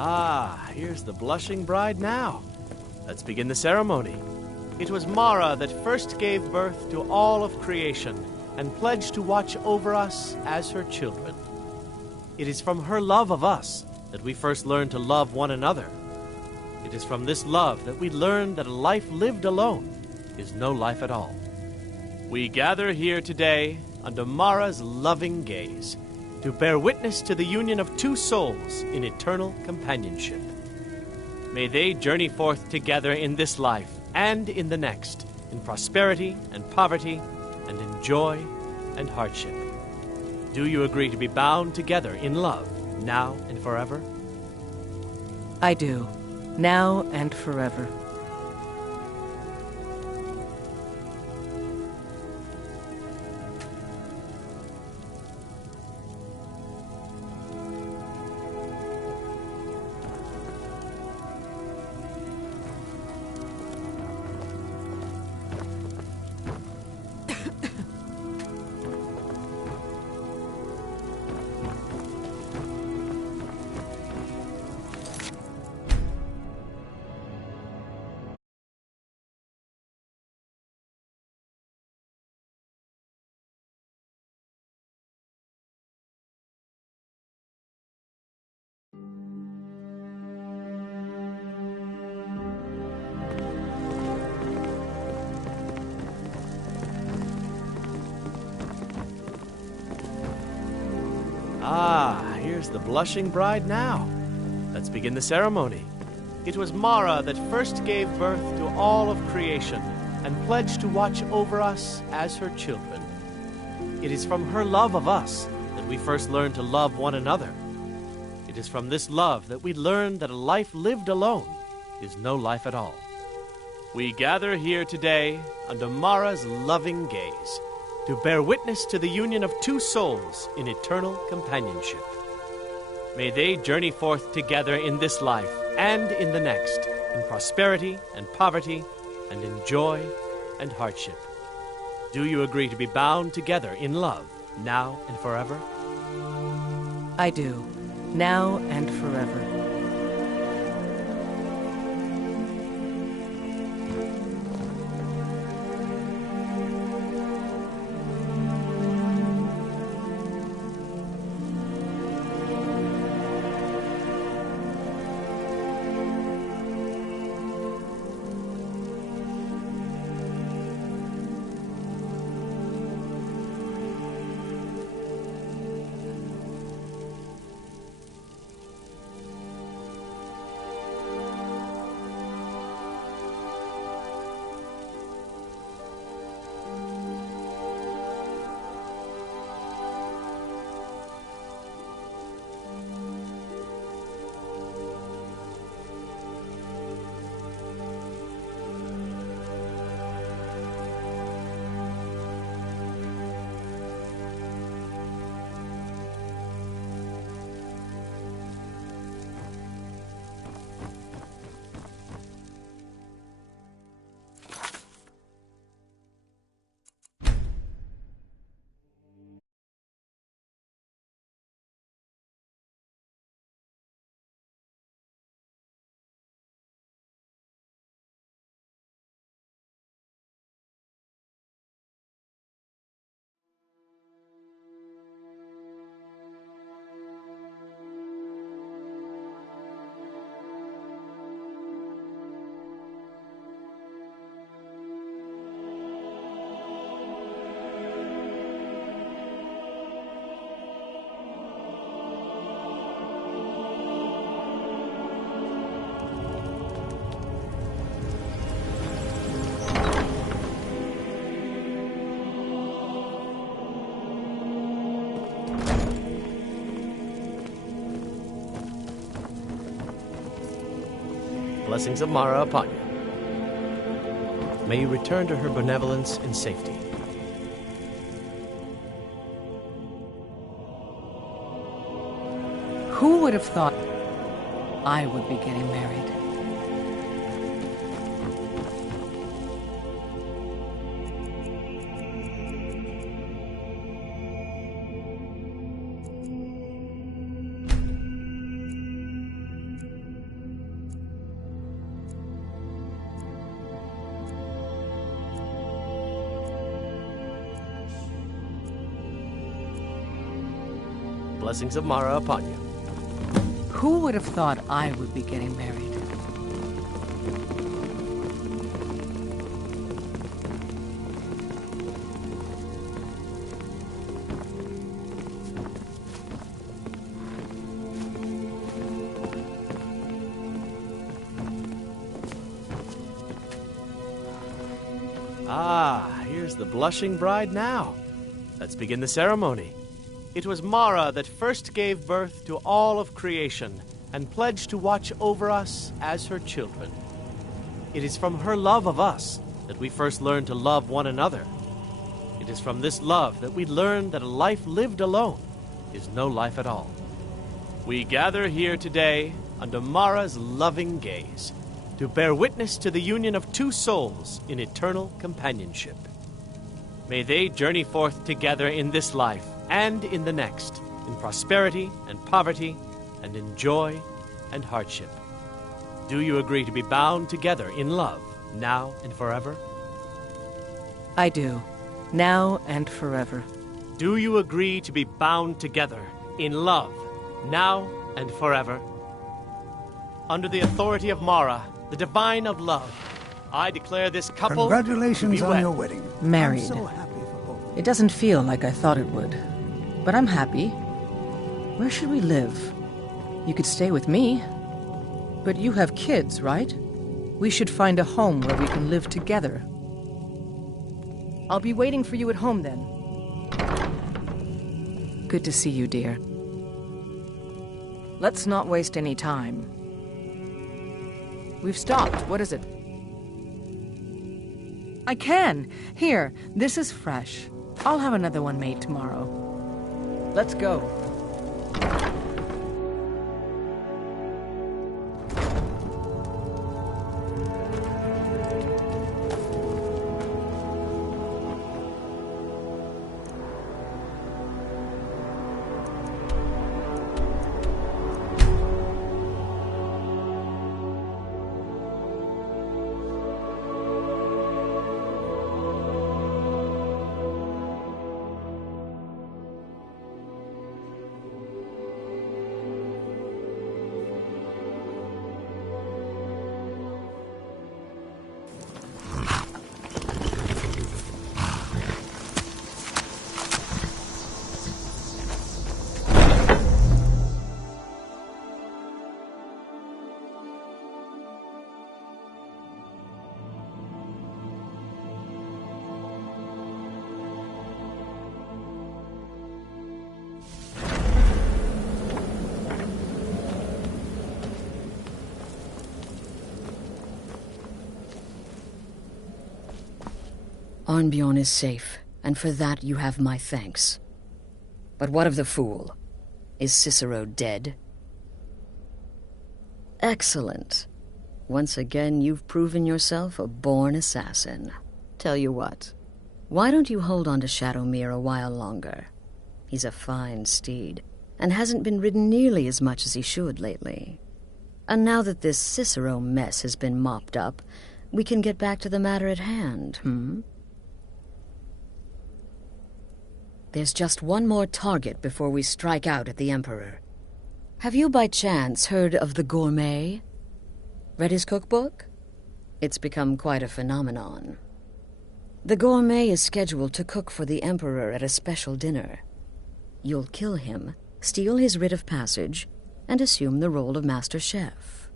Ah, here's the blushing bride now. Let's begin the ceremony. It was Mara that first gave birth to all of creation and pledged to watch over us as her children. It is from her love of us that we first learned to love one another. It is from this love that we learn that a life lived alone is no life at all. We gather here today under Mara's loving gaze to bear witness to the union of two souls in eternal companionship. May they journey forth together in this life and in the next, in prosperity and poverty, and in joy and hardship. Do you agree to be bound together in love, now and forever? I do, now and forever. Ah, here's the blushing bride now. Let's begin the ceremony. It was Mara that first gave birth to all of creation and pledged to watch over us as her children. It is from her love of us that we first learned to love one another. It is from this love that we learn that a life lived alone is no life at all. We gather here today under Mara's loving gaze to bear witness to the union of two souls in eternal companionship. May they journey forth together in this life and in the next, in prosperity and poverty, and in joy and hardship. Do you agree to be bound together in love, now and forever? I do, now and forever. Blessings of Mara upon you. May you return to her benevolence in safety. Who would have thought I would be getting married? Blessings of Mara upon you. Who would have thought I would be getting married? Ah, here's the blushing bride now. Let's begin the ceremony. It was Mara that first gave birth to all of creation and pledged to watch over us as her children. It is from her love of us that we first learned to love one another. It is from this love that we learn that a life lived alone is no life at all. We gather here today under Mara's loving gaze to bear witness to the union of two souls in eternal companionship. May they journey forth together in this life and in the next, in prosperity and poverty, and in joy and hardship. Do you agree to be bound together in love, now and forever? I do. Now and forever. Do you agree to be bound together in love, now and forever? Under the authority of Mara, the divine of love, I declare this couple Congratulations to be on wed. your wedding. Married. I'm so happy for both. It doesn't feel like I thought it would. But I'm happy. Where should we live? You could stay with me. But you have kids, right? We should find a home where we can live together. I'll be waiting for you at home then. Good to see you, dear. Let's not waste any time. We've stopped. What is it? I can. Here, this is fresh. I'll have another one made tomorrow. Let's go. Arnbjorn is safe, and for that you have my thanks. But what of the fool? Is Cicero dead? Excellent. Once again, you've proven yourself a born assassin. Tell you what, why don't you hold on to Shadowmere a while longer? He's a fine steed, and hasn't been ridden nearly as much as he should lately. And now that this Cicero mess has been mopped up, we can get back to the matter at hand, There's just one more target before we strike out at the Emperor. Have you by chance heard of the Gourmet? Read his cookbook? It's become quite a phenomenon. The Gourmet is scheduled to cook for the Emperor at a special dinner. You'll kill him, steal his writ of passage, and assume the role of Master Chef.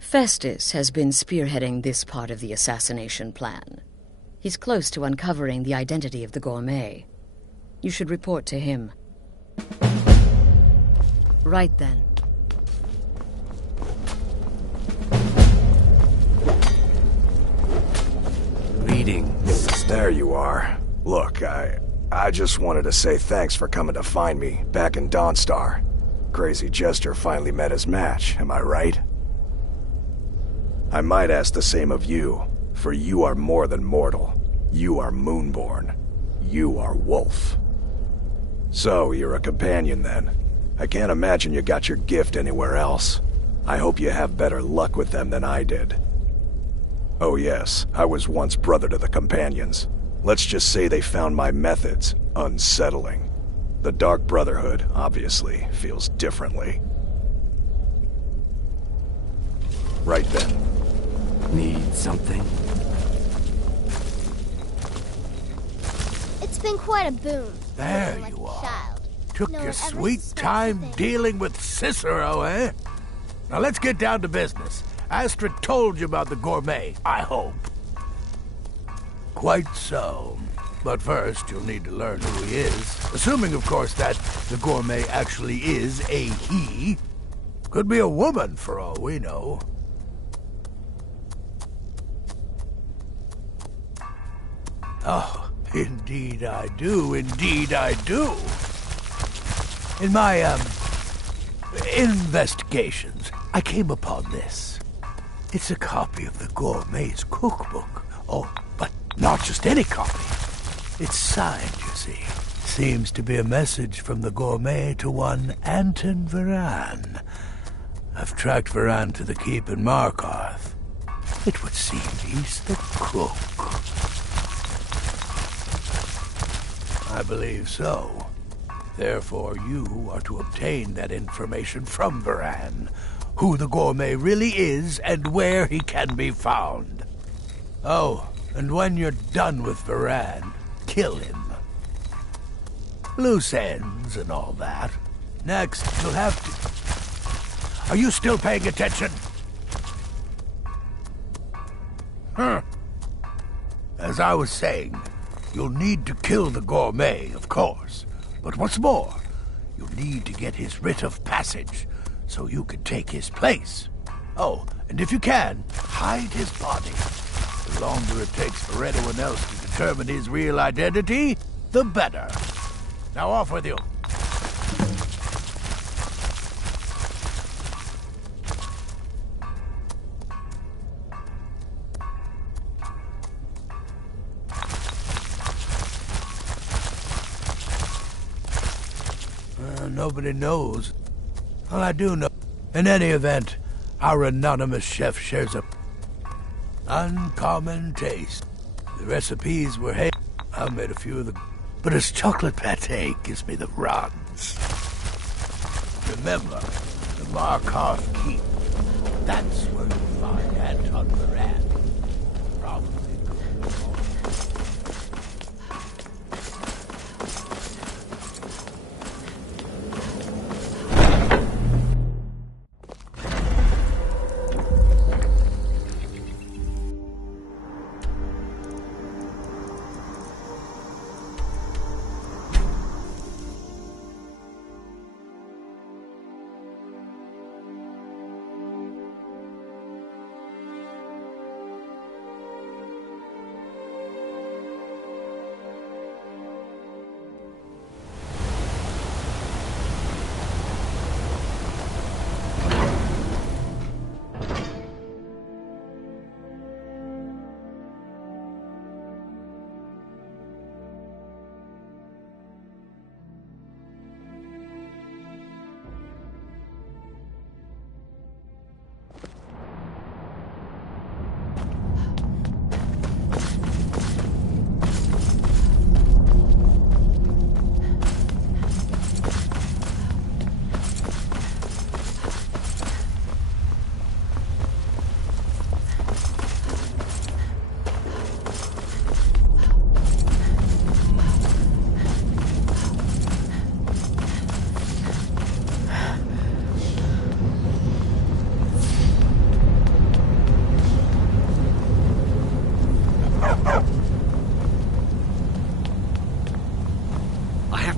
Festus has been spearheading this part of the assassination plan. He's close to uncovering the identity of the Gourmet. You should report to him. Right then. Greetings. There you are. Look, I just wanted to say thanks for coming to find me back in Dawnstar. Crazy Jester finally met his match, am I right? I might ask the same of you, for you are more than mortal. You are Moonborn. You are Wolf. So, you're a companion then. I can't imagine you got your gift anywhere else. I hope you have better luck with them than I did. Oh yes, I was once brother to the companions. Let's just say they found my methods unsettling. The Dark Brotherhood, obviously, feels differently. Right then. Need something? It's been quite a boon. There Like you a are. child. Took No your one ever sweet suspects a time thing. dealing with Cicero, eh? Now let's get down to business. Astrid told you about the gourmet, I hope. Quite so. But first, you'll need to learn who he is. Assuming, of course, that the gourmet actually is a he. Could be a woman, for all we know. Oh, indeed I do. Indeed I do. In my, investigations, I came upon this. It's a copy of the gourmet's cookbook. Oh, but not just any copy. It's signed, you see. Seems to be a message from the gourmet to one Anton Varan. I've tracked Varan to the keep in Markarth. It would seem he's the cook. I believe so. Therefore, you are to obtain that information from Varan. Who the gourmet really is and where he can be found. Oh, and when you're done with Varan, kill him. Loose ends and all that. Next, you'll have to... Are you still paying attention? Huh. As I was saying, you'll need to kill the gourmet, of course. But what's more, you'll need to get his writ of passage, so you can take his place. Oh, and if you can, hide his body. The longer it takes for anyone else to determine his real identity, the better. Now off with you. Nobody knows. Well, I do know. In any event, our anonymous chef shares a uncommon taste. The recipes were I made a few of the... But his chocolate pate gives me the runs. Remember, the Markarth Keep. That's where you find Anton Varan. Probably.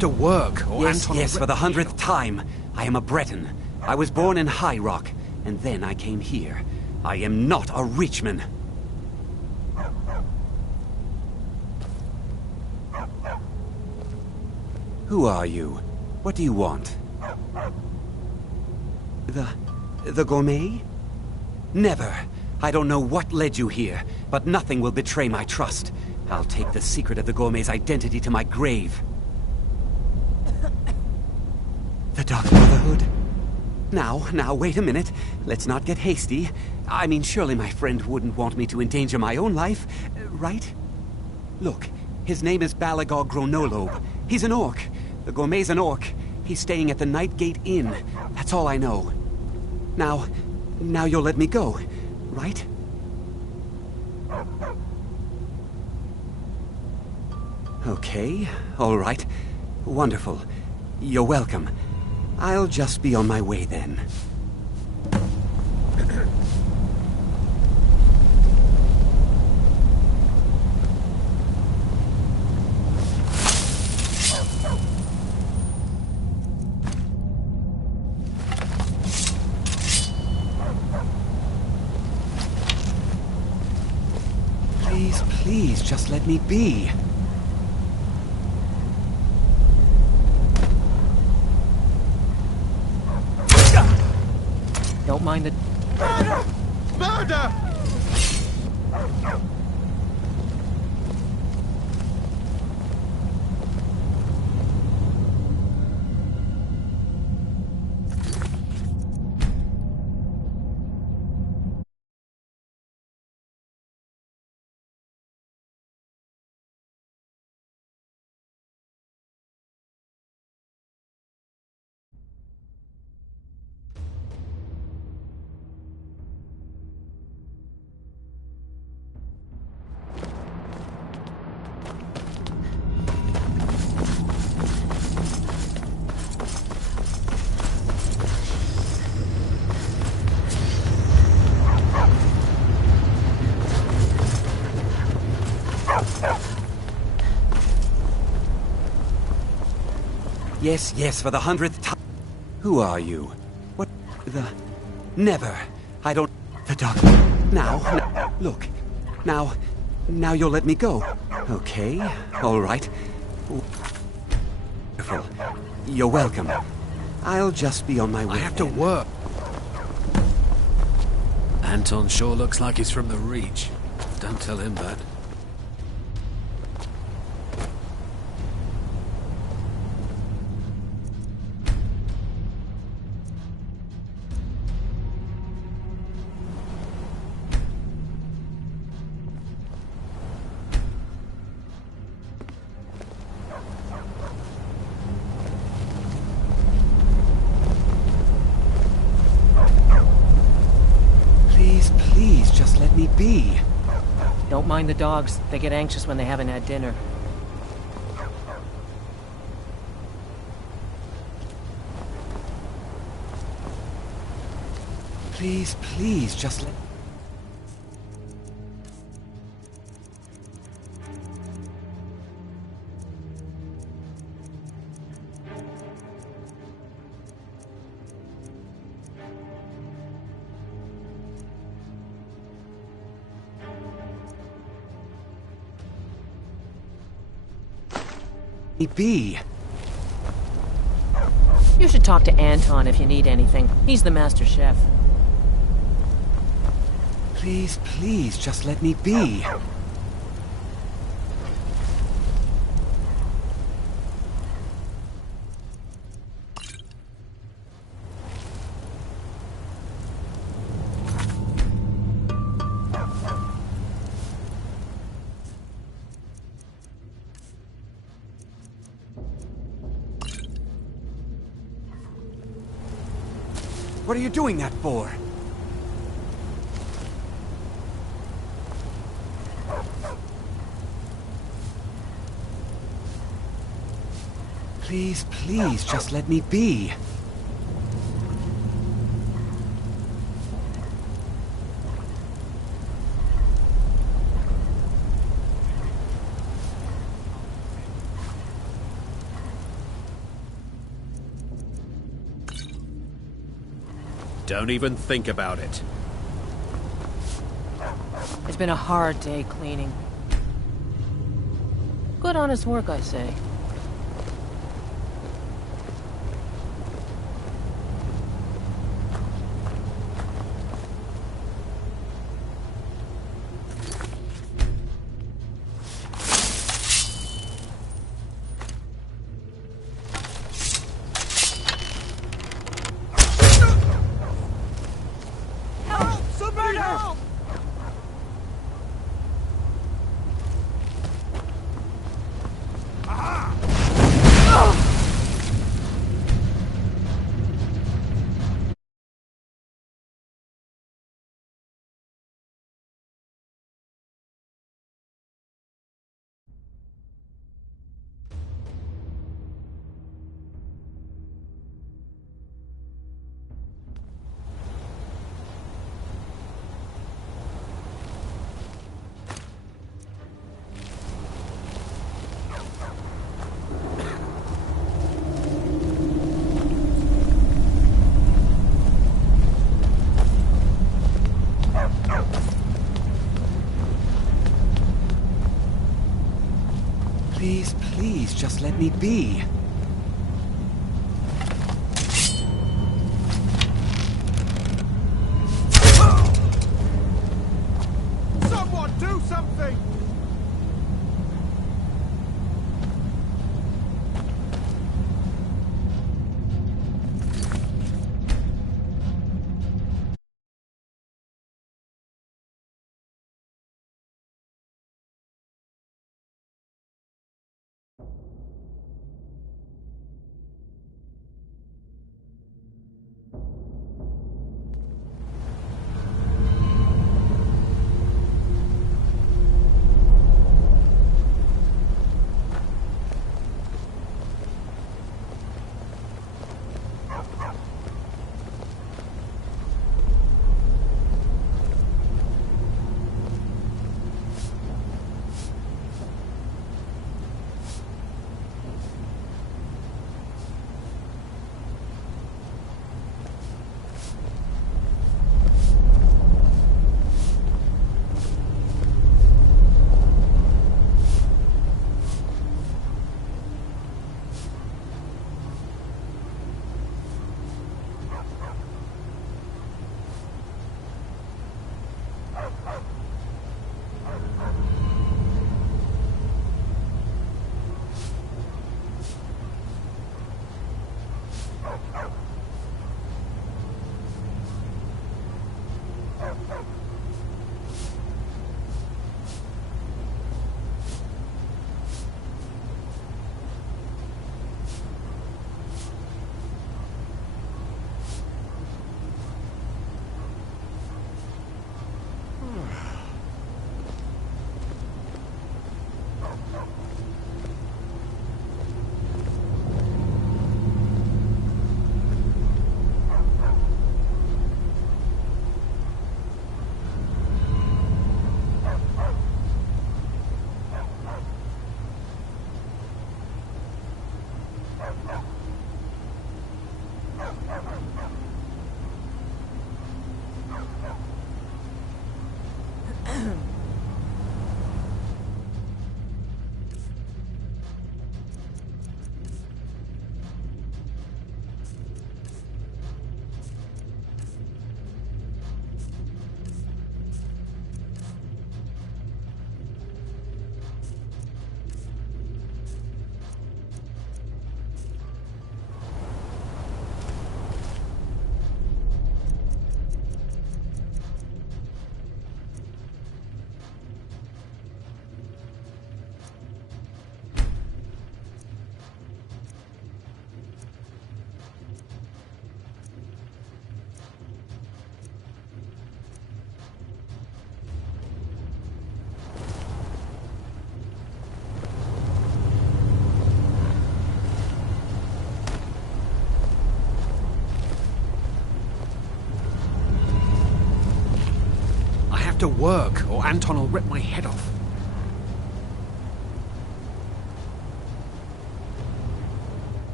To work, or Yes, Anton yes, for the 100th time. I am a Breton. I was born in High Rock, and then I came here. I am not a Richman. Who are you? What do you want? The gourmet? Never. I don't know what led you here, but nothing will betray my trust. I'll take the secret of the gourmet's identity to my grave. The Dark Brotherhood? Now, wait a minute. Let's not get hasty. I mean, surely my friend wouldn't want me to endanger my own life, right? Look, his name is Balagog Gronolobe. He's an orc. The gourmet's an orc. He's staying at the Nightgate Inn. That's all I know. Now you'll let me go, right? Okay, all right. Wonderful. You're welcome. I'll just be on my way then. Please, just let me be. Don't mind the... Murder! Murder! Yes, for the 100th time. Who are you? What the... Never. I don't... The doctor. Now, look. Now you'll let me go. Okay, all right. Wonderful. You're welcome. I'll just be on my way. I have to work. Anton sure looks like he's from the Reach. Don't tell him that. Please, just let me be. Don't mind the dogs. They get anxious when they haven't had dinner. Please, just let... be. You should talk to Anton if you need anything. He's the master chef. Please, just let me be. What are you doing that for? Please, just let me be. Don't even think about it. It's been a hard day cleaning. Good honest work, I say. Aha! just let me be. Someone do something! To work, or Anton will rip my head off.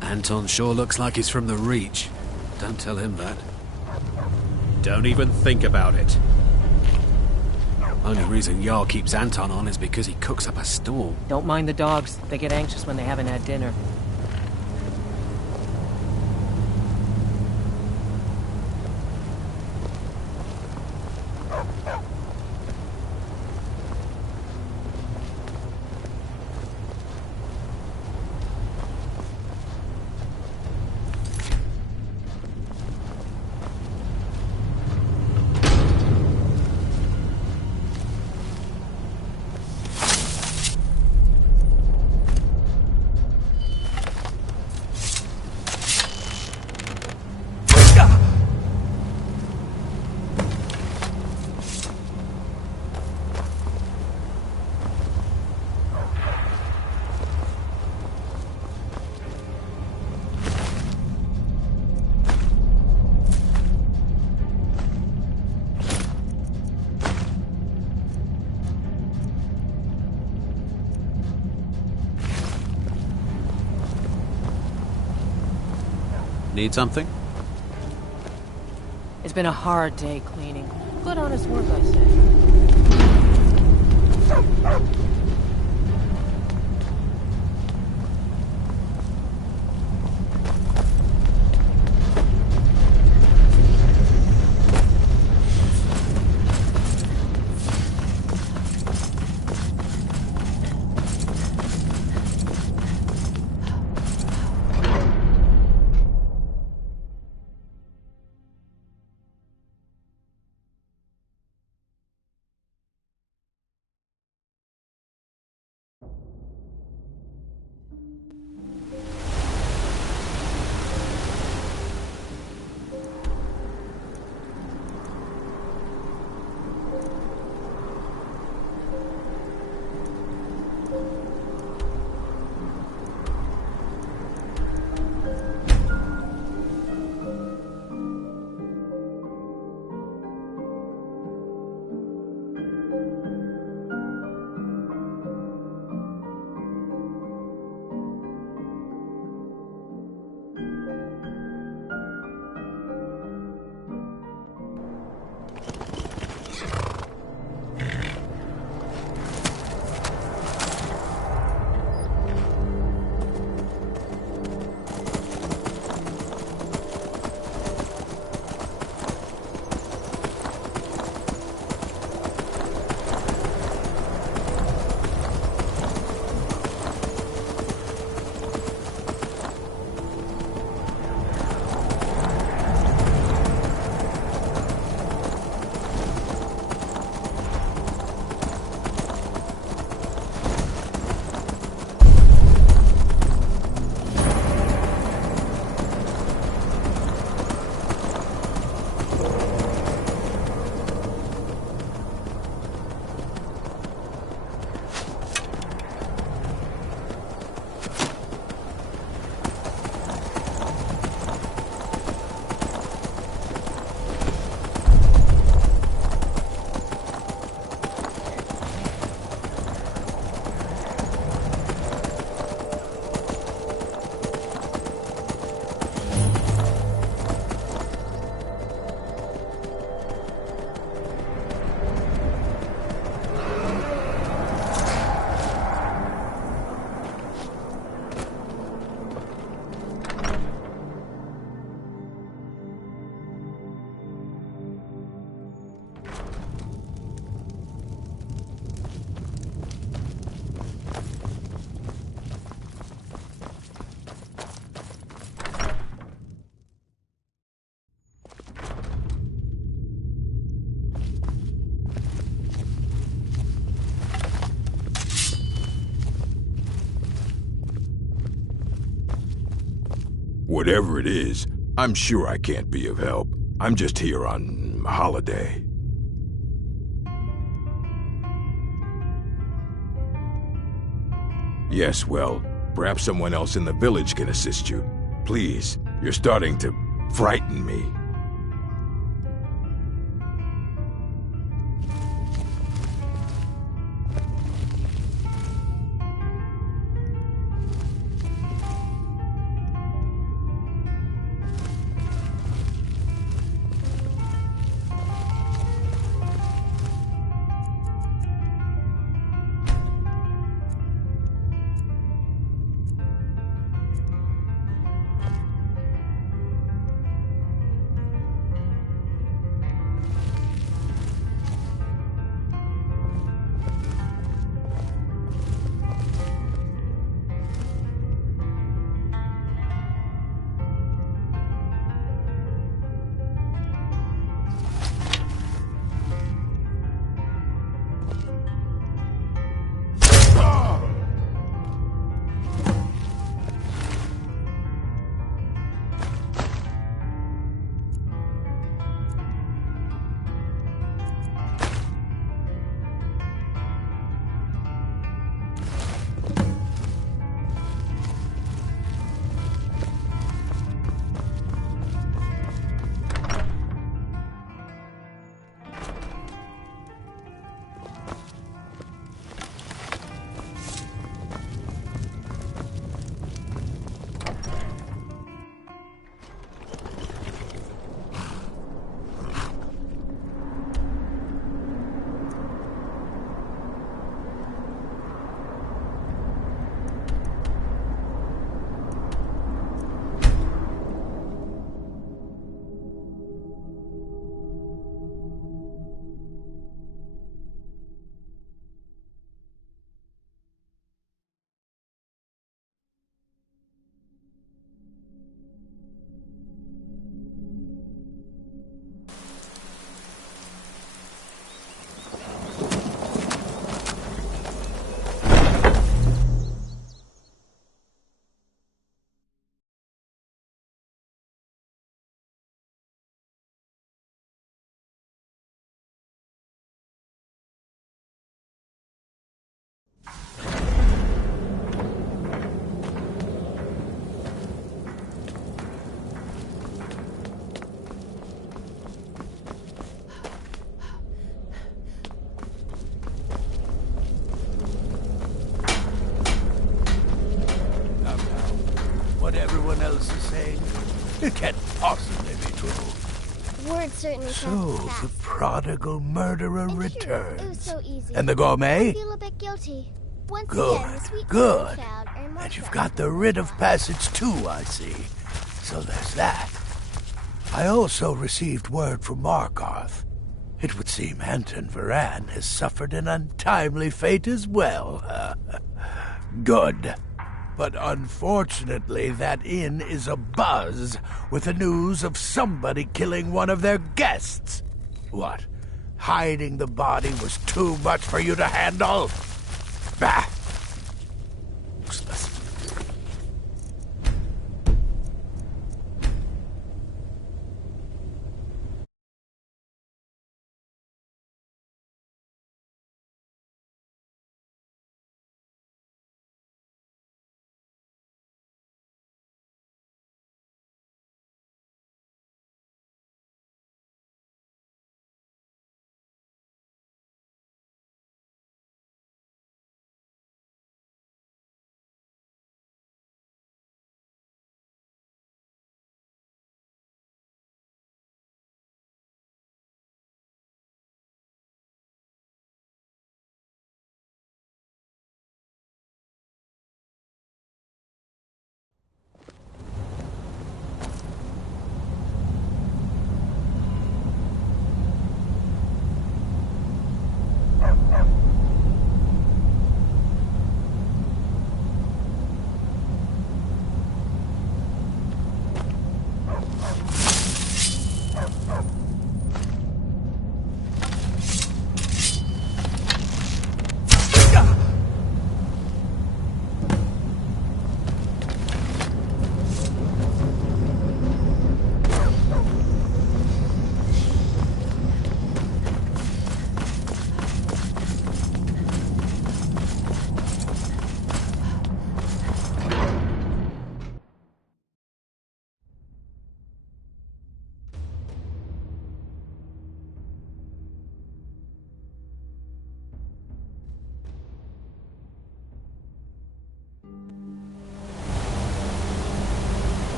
Anton sure looks like he's from the Reach. Don't tell him that. Don't even think about it. Only reason Jarl keeps Anton on is because he cooks up a storm. Don't mind the dogs. They get anxious when they haven't had dinner. Need something? It's been a hard day cleaning. Good honest work, I say. Whatever it is, I'm sure I can't be of help. I'm just here on holiday. Yes, well, perhaps someone else in the village can assist you. Please, you're starting to frighten me. It can't possibly be true. Word certainly So, travels the fast. prodigal murderer And returns. It was so easy. And the gourmet? I feel a bit guilty. Once Good, again, the sweet good. child earned more And you've trust got the than writ of child. passage too, I see. So there's that. I also received word from Markarth. It would seem Anton Varan has suffered an untimely fate as well. Good. But unfortunately, that inn is abuzz with the news of somebody killing one of their guests. What? Hiding the body was too much for you to handle? Bah! Useless.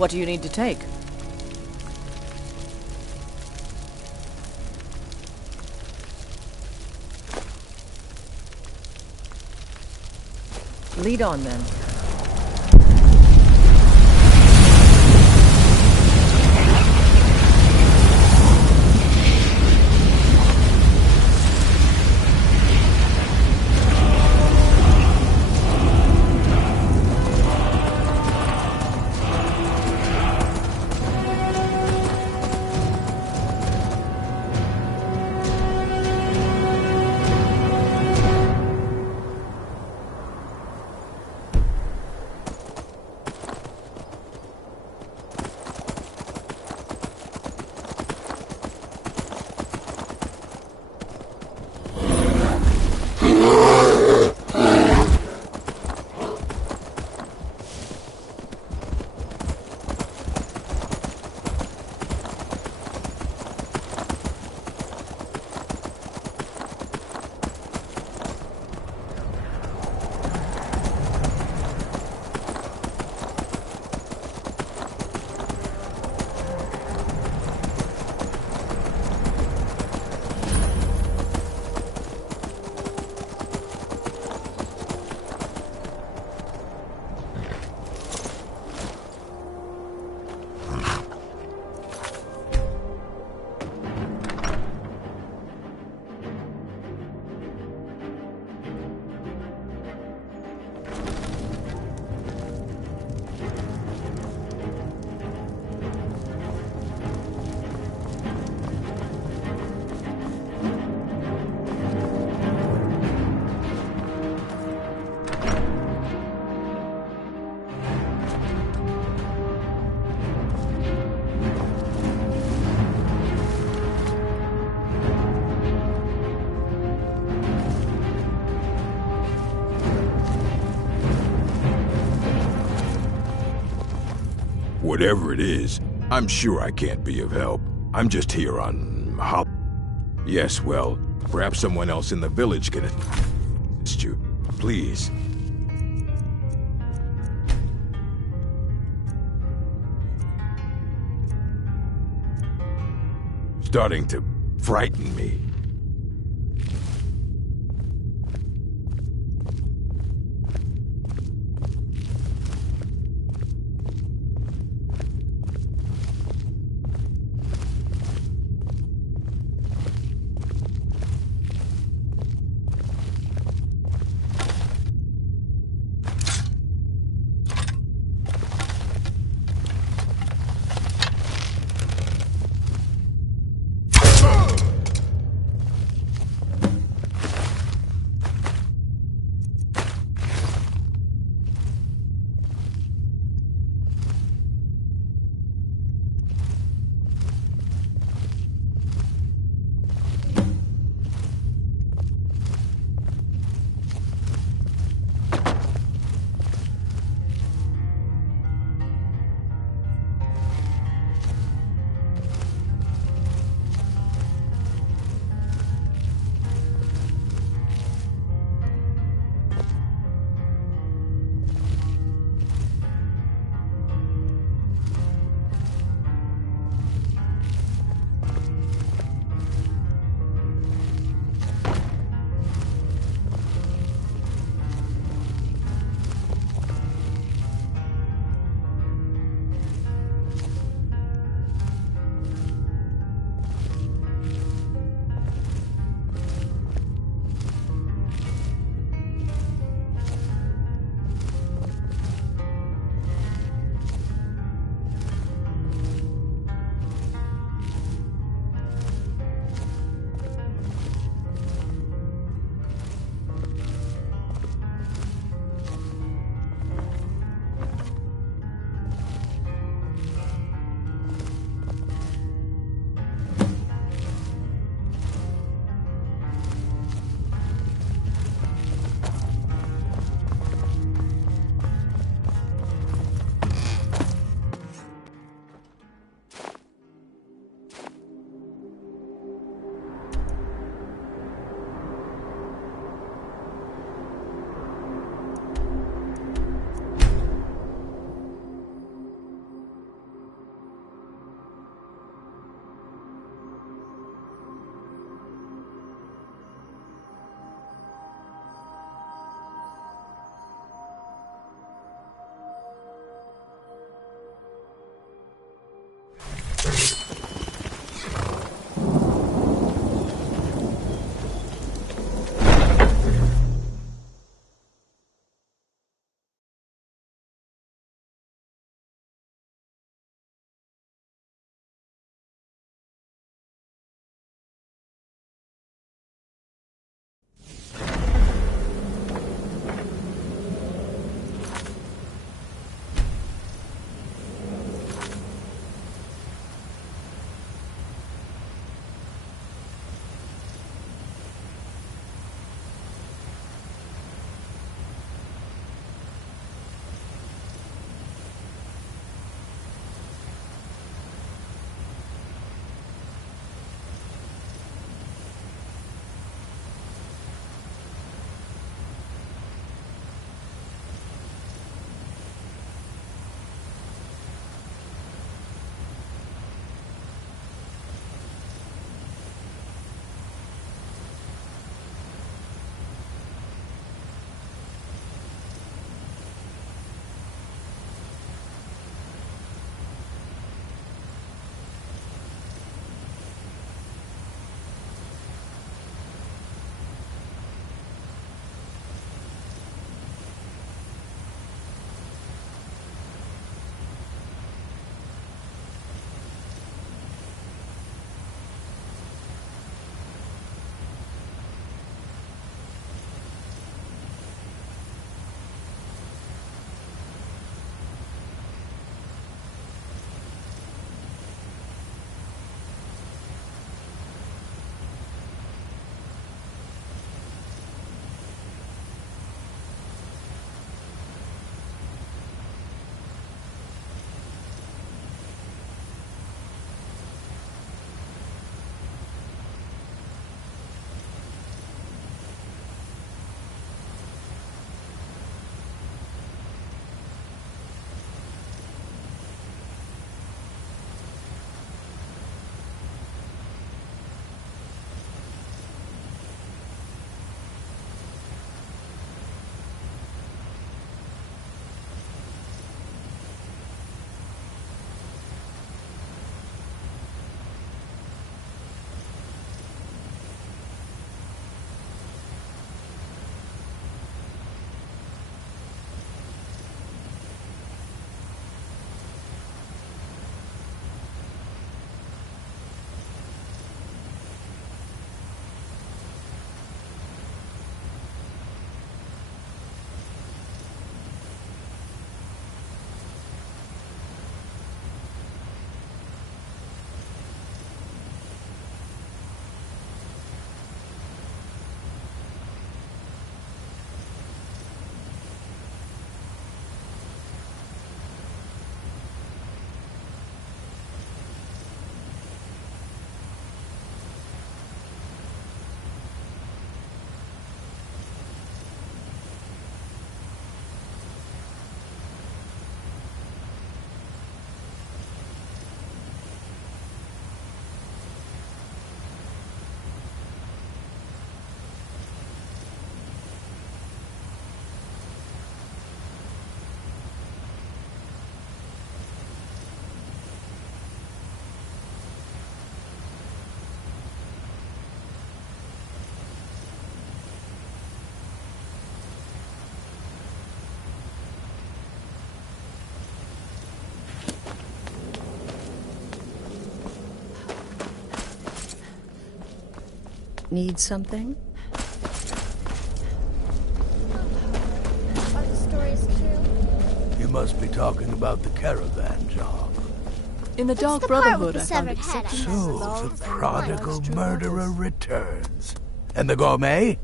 What do you need to take? Lead on, then. Whatever it is, I'm sure I can't be of help. I'm just here on hop. Yes, well, perhaps someone else in the village can assist you. Please. Starting to frighten me. Need something? Are the stories true? You must be talking about the caravan job. In the It's Dark the part Brotherhood, with I the found severed head. acceptance. So, the prodigal murderer returns. And the gourmet?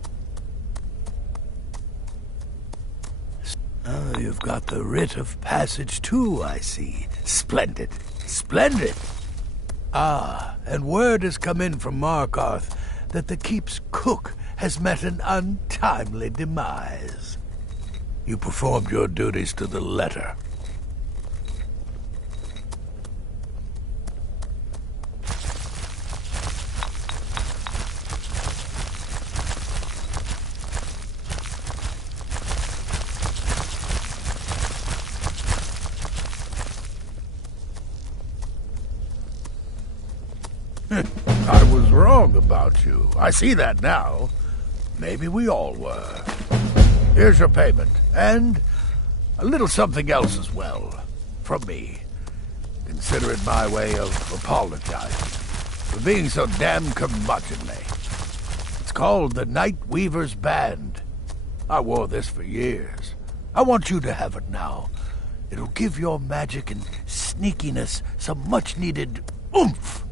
Oh, you've got the writ of passage too, I see. Splendid. Splendid! Ah, and word has come in from Markarth that the keep's cook has met an untimely demise. You performed your duties to the letter. about you. I see that now. Maybe we all were. Here's your payment, and a little something else as well, from me. Consider it my way of apologizing for being so damn curmudgeonly. It's called the Night Weaver's Band. I wore this for years. I want you to have it now. It'll give your magic and sneakiness some much-needed oomph.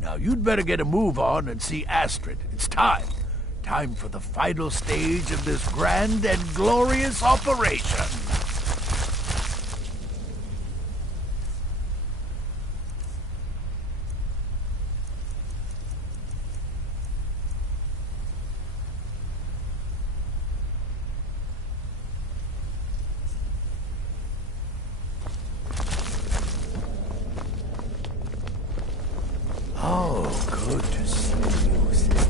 Now you'd better get a move on and see Astrid. It's time. Time for the final stage of this grand and glorious operation. Oh, good to see you, sister.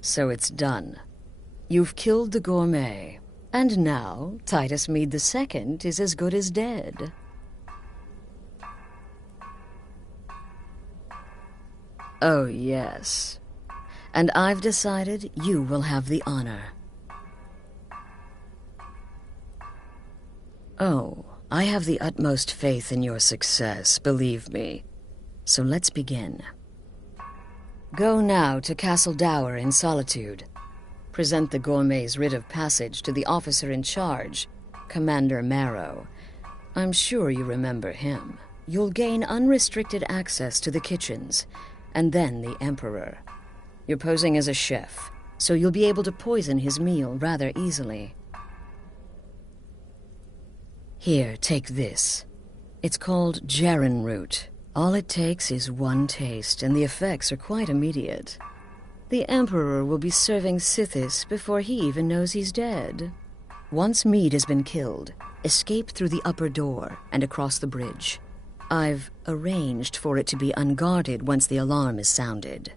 So it's done. You've killed the gourmet, and now Titus Mead II is as good as dead. Oh, yes. And I've decided you will have the honor. Oh, I have the utmost faith in your success, believe me. So let's begin. Go now to Castle Dower in Solitude. Present the gourmet's writ of passage to the officer in charge, Commander Marrow. I'm sure you remember him. You'll gain unrestricted access to the kitchens, and then the Emperor. You're posing as a chef, so you'll be able to poison his meal rather easily. Here, take this. It's called Jarren root. All it takes is one taste, and the effects are quite immediate. The Emperor will be serving Sithis before he even knows he's dead. Once Mead has been killed, escape through the upper door and across the bridge. I've arranged for it to be unguarded once the alarm is sounded.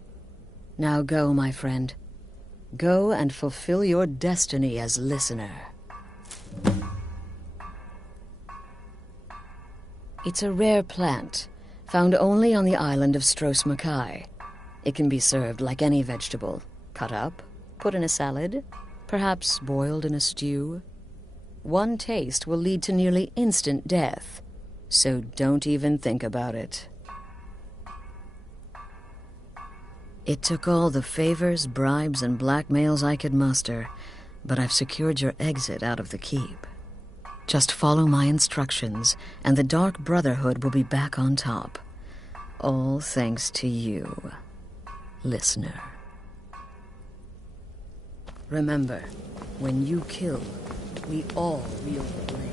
Now go, my friend. Go and fulfill your destiny as listener. It's a rare plant, found only on the island of Stros Mackay. It can be served like any vegetable, cut up, put in a salad, perhaps boiled in a stew. One taste will lead to nearly instant death, so don't even think about it. It took all the favors, bribes, and blackmails I could muster, but I've secured your exit out of the keep. Just follow my instructions, and the Dark Brotherhood will be back on top. All thanks to you, listener. Remember, when you kill, we all wield the blade.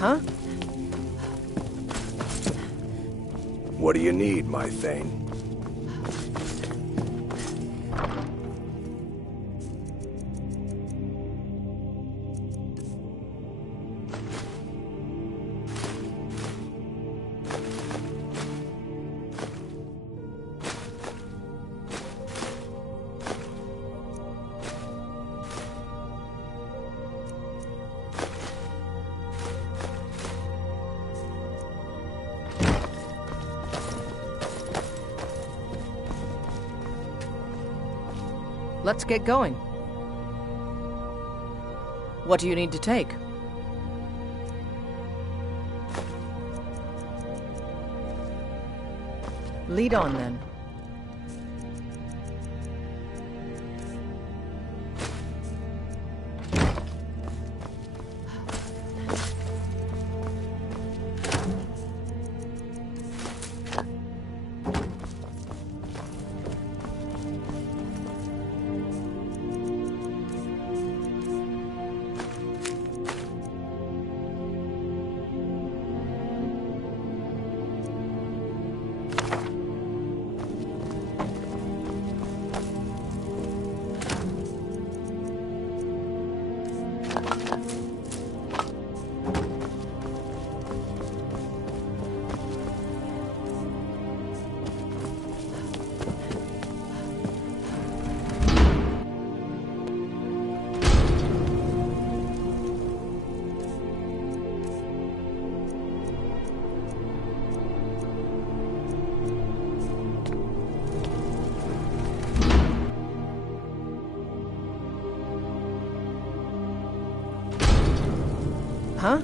Huh? What do you need, my thing? Let's get going. What do you need to take? Lead on, then. Huh?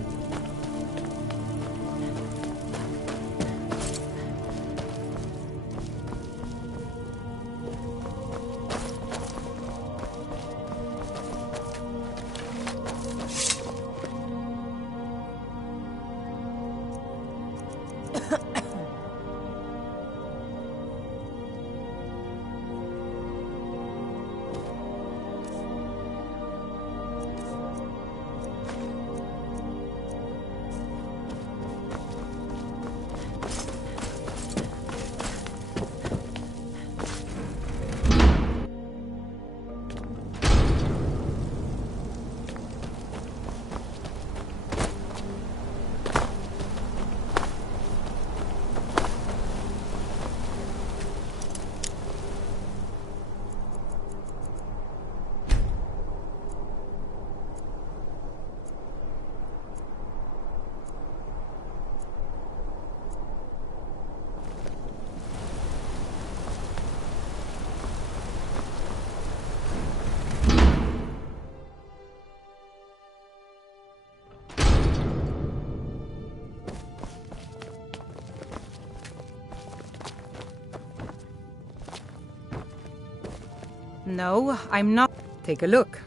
No, I'm not. Take a look.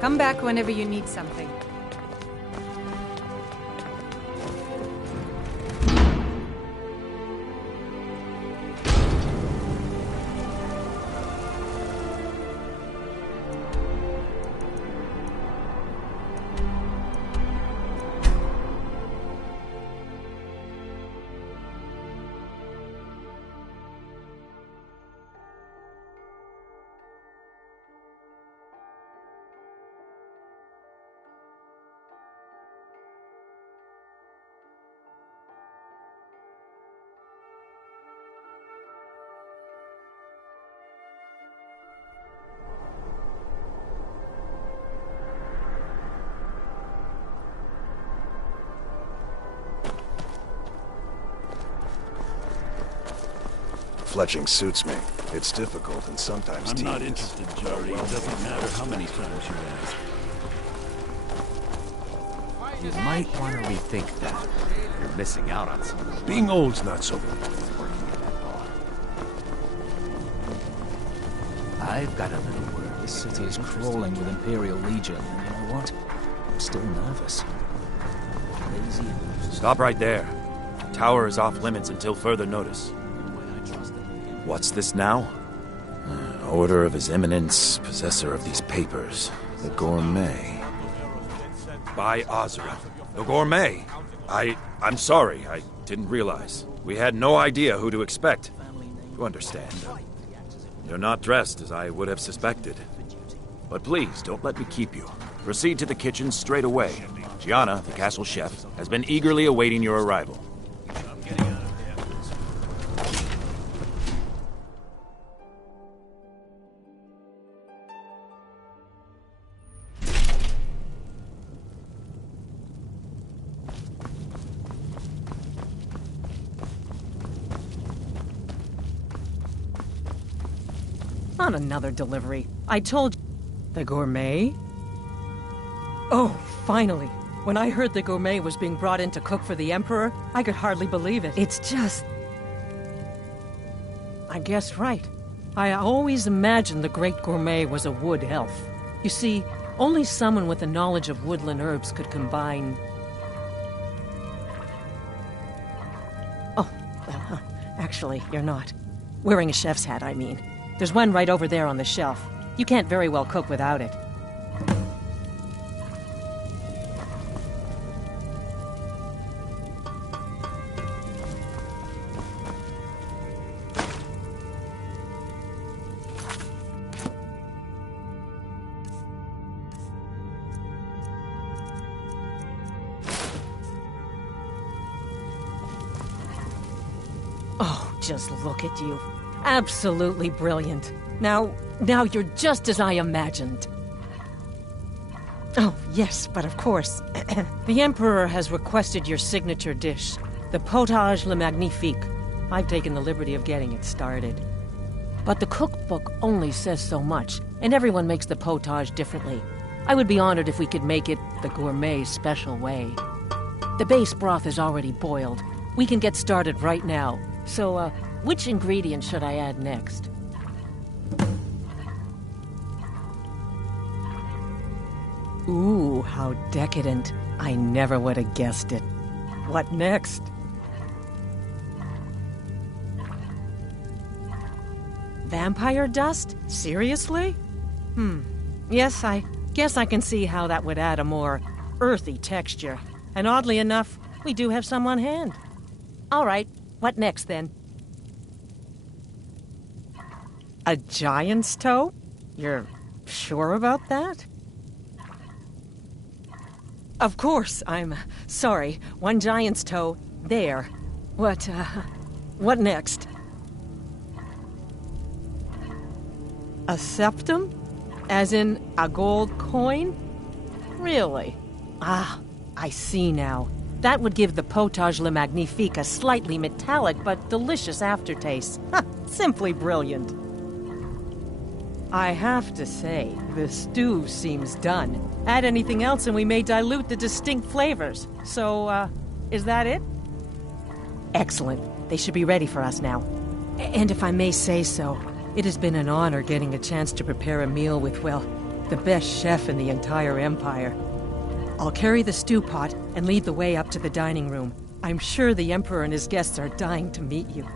Come back whenever you need something. Fletching suits me. It's difficult and sometimes I'm not tedious. interested, Jerry. It doesn't matter how many times you ask. You might want to rethink that. You're missing out on something. Being old's not so bad. I've got a little word. This city is crawling with Imperial Legion, and you know what? I'm still nervous. Lazy. Stop right there. The tower is off limits until further notice. What's this now? Order of His Eminence, possessor of these papers. The Gourmet. By Ozra. The Gourmet! I'm sorry. Didn't realize. We had no idea who to expect. You understand. You're not dressed as I would have suspected. But please, don't let me keep you. Proceed to the kitchen straight away. Gianna, the castle chef, has been eagerly awaiting your arrival. Not another delivery. I told you. The gourmet? Oh, finally. When I heard the gourmet was being brought in to cook for the Emperor, I could hardly believe it. It's just... I guessed right. I always imagined the great gourmet was a wood elf. You see, only someone with a knowledge of woodland herbs could combine... Oh, well, actually, you're not. Wearing a chef's hat, I mean. There's one right over there on the shelf. You can't very well cook without it. Oh, just look at you. Absolutely brilliant. Now you're just as I imagined. Oh, yes, but of course. The Emperor has requested your signature dish, the potage le magnifique. I've taken the liberty of getting it started. But the cookbook only says so much, and everyone makes the potage differently. I would be honored if we could make it the gourmet special way. The base broth is already boiled. We can get started right now. So, which ingredient should I add next? Ooh, how decadent. I never would have guessed it. What next? Vampire dust? Seriously? Yes, I guess I can see how that would add a more earthy texture. And oddly enough, we do have some on hand. All right, what next then? A giant's toe? You're sure about that? Of course, I'm sorry. One giant's toe, there. What next? A septum? As in a gold coin? Really? Ah, I see now. That would give the potage le magnifique a slightly metallic but delicious aftertaste. Simply brilliant. I have to say, the stew seems done. Add anything else and we may dilute the distinct flavors. So, is that it? Excellent. They should be ready for us now. And if I may say so, it has been an honor getting a chance to prepare a meal with, well, the best chef in the entire Empire. I'll carry the stew pot and lead the way up to the dining room. I'm sure the Emperor and his guests are dying to meet you.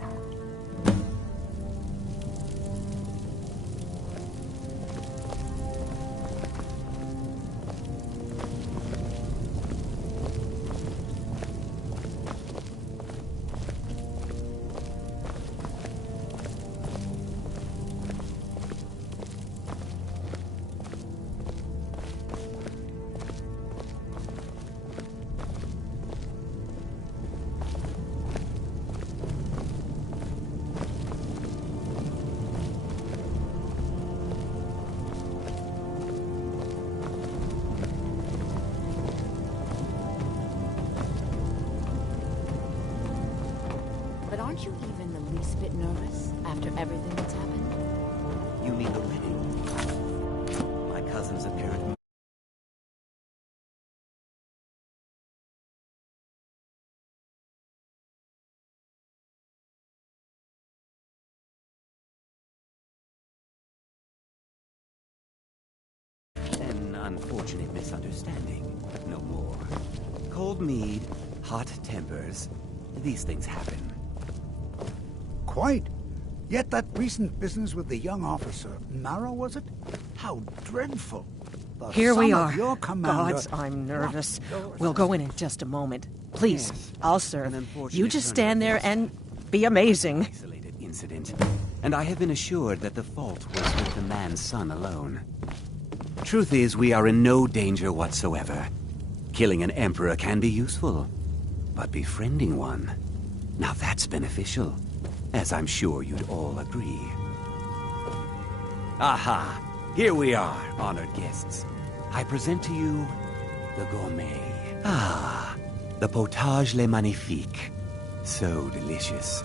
But aren't you even the least bit nervous after everything that's happened? You mean the wedding? My cousin's apparent... An unfortunate misunderstanding. No more. Cold mead, hot tempers. These things happen. Quite. Yet that recent business with the young officer, Mara, was it? How dreadful. The Here we son of are. your commander... Gods, I'm nervous. We'll go in just a moment. Please, Yes, I'll serve. an unfortunate You just turn stand of there events. and be amazing. Isolated incident, and I have been assured that the fault was with the man's son alone. Truth is, we are in no danger whatsoever. Killing an emperor can be useful, but befriending one, now that's beneficial, as I'm sure you'd all agree. Aha! Here we are, honored guests. I present to you the gourmet. Ah, the potage le magnifique. So delicious.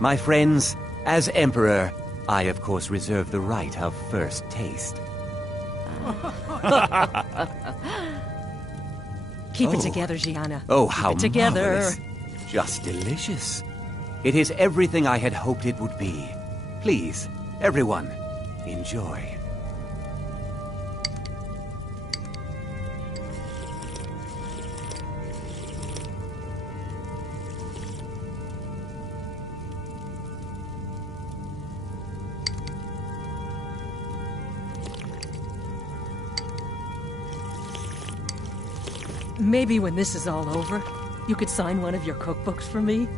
My friends, as Emperor, I of course reserve the right of first taste. Keep it together, Gianna. Oh, Keep how it together. marvelous. Just delicious. It is everything I had hoped it would be. Please, everyone, enjoy. Maybe when this is all over, you could sign one of your cookbooks for me?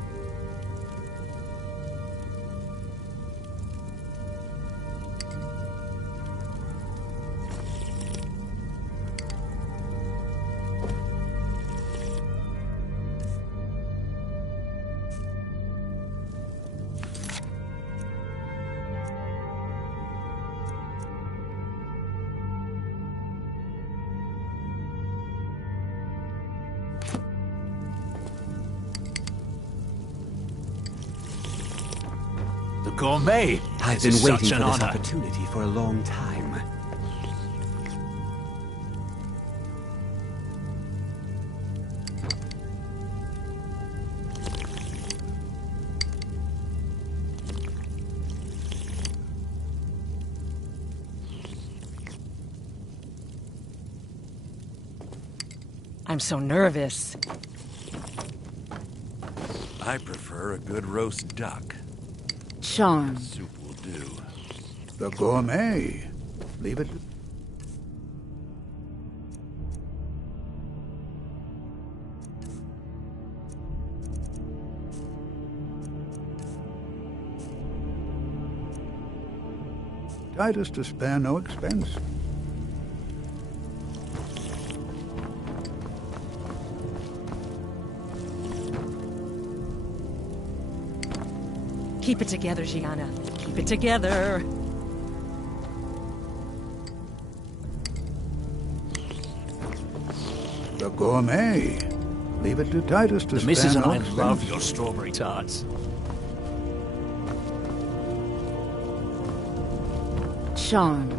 The gourmet! I've This been is waiting such for an this honor. opportunity for a long time. I'm so nervous. I prefer a good roast duck. Charm. Soup will do. The gourmet. Leave it. Titus to spare no expense. Keep it together, Gianna. Keep it together. The gourmet. Leave it to Titus to The spare missus and no I expense. love your strawberry tarts. Charmed.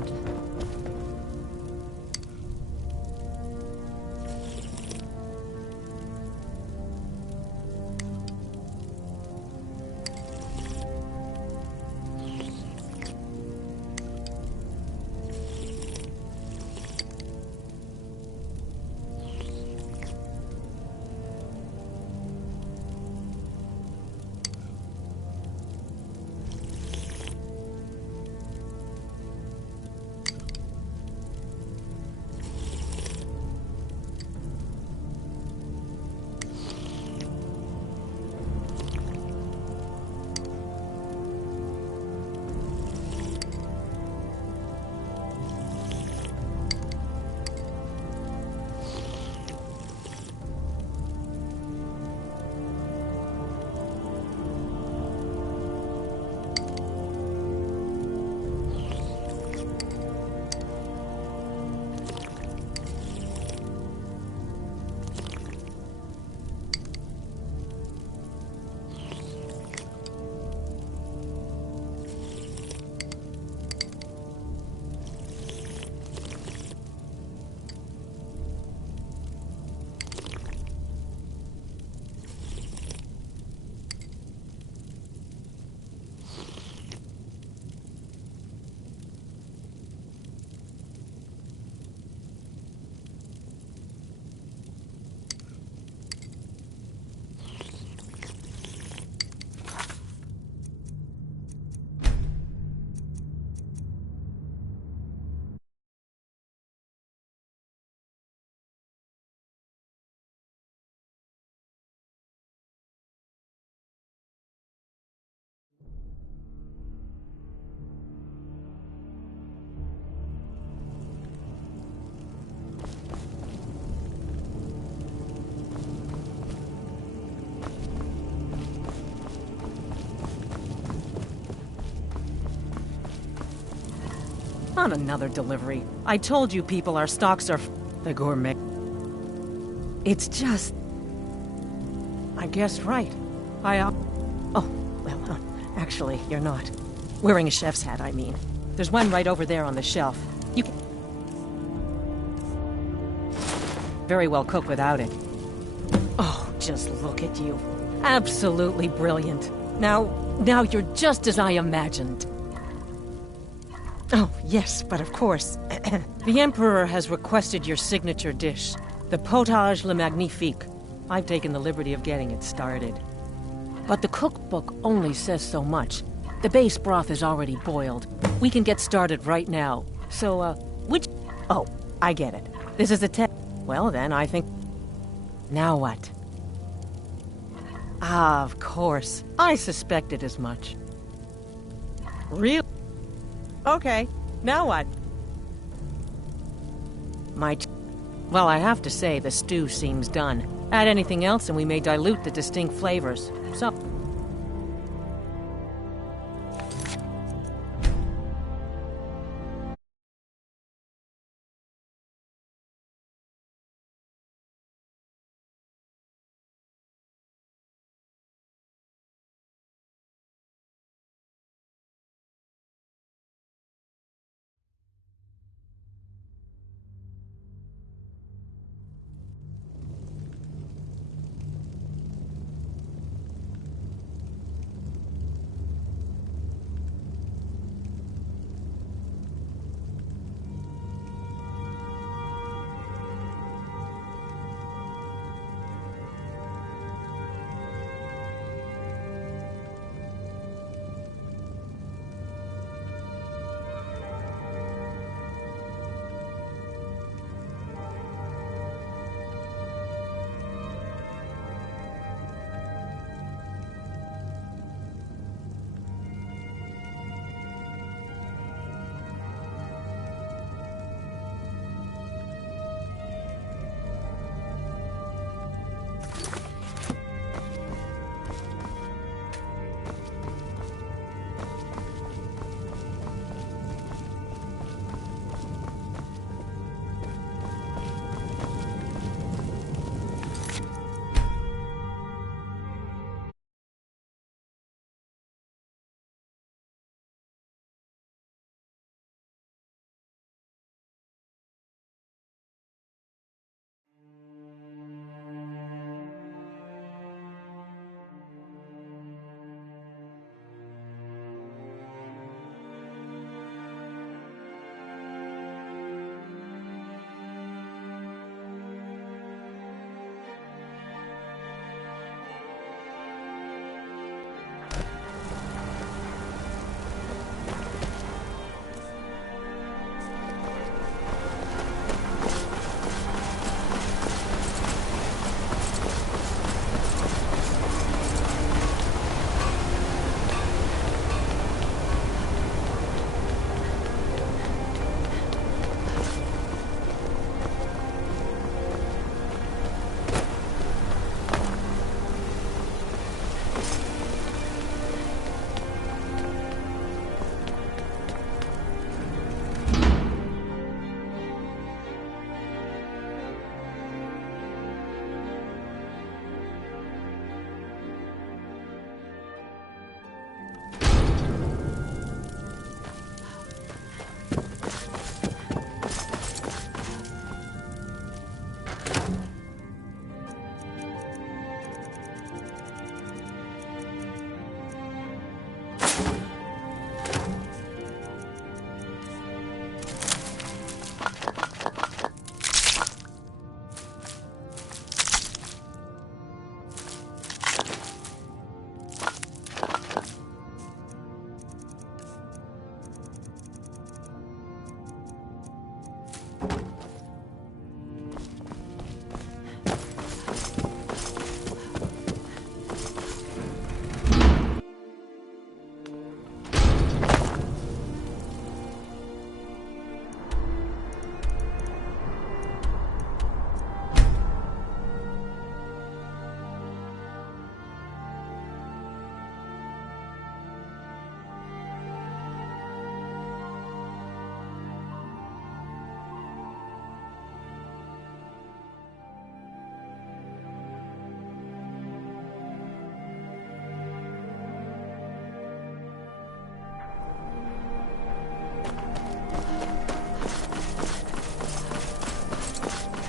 On another delivery. I told you people our stocks are the gourmet. It's just... I guessed right. Oh, well, actually, you're not. Wearing a chef's hat, I mean. There's one right over there on the shelf. You can... very well cook without it. Oh, just look at you. Absolutely brilliant. Now you're just as I imagined. Oh, yes, but of course. The Emperor has requested your signature dish, the potage le magnifique. I've taken the liberty of getting it started. But the cookbook only says so much. The base broth is already boiled. We can get started right now. So, which... Oh, I get it. This is a test. Well, then, I think... Now what? Ah, of course. I suspected as much. Really? Okay, now what? Well, I have to say, the stew seems done. Add anything else and we may dilute the distinct flavors. So...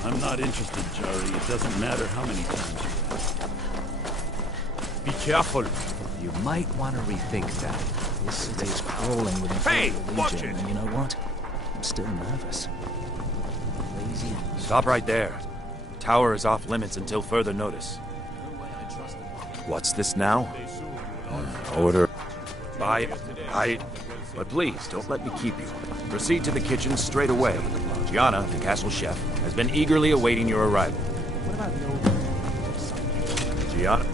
I'm not interested, Jari. It doesn't matter how many times you ask. Be careful. You might want to rethink that. This city is crawling with Imperial Legion, and you know what? I'm still nervous. Lazy. Stop right there. The tower is off limits until further notice. What's this now? Order. But please, don't let me keep you. Proceed to the kitchen straight away. Gianna, the castle chef, has been eagerly awaiting your arrival. What about the old... Gianna?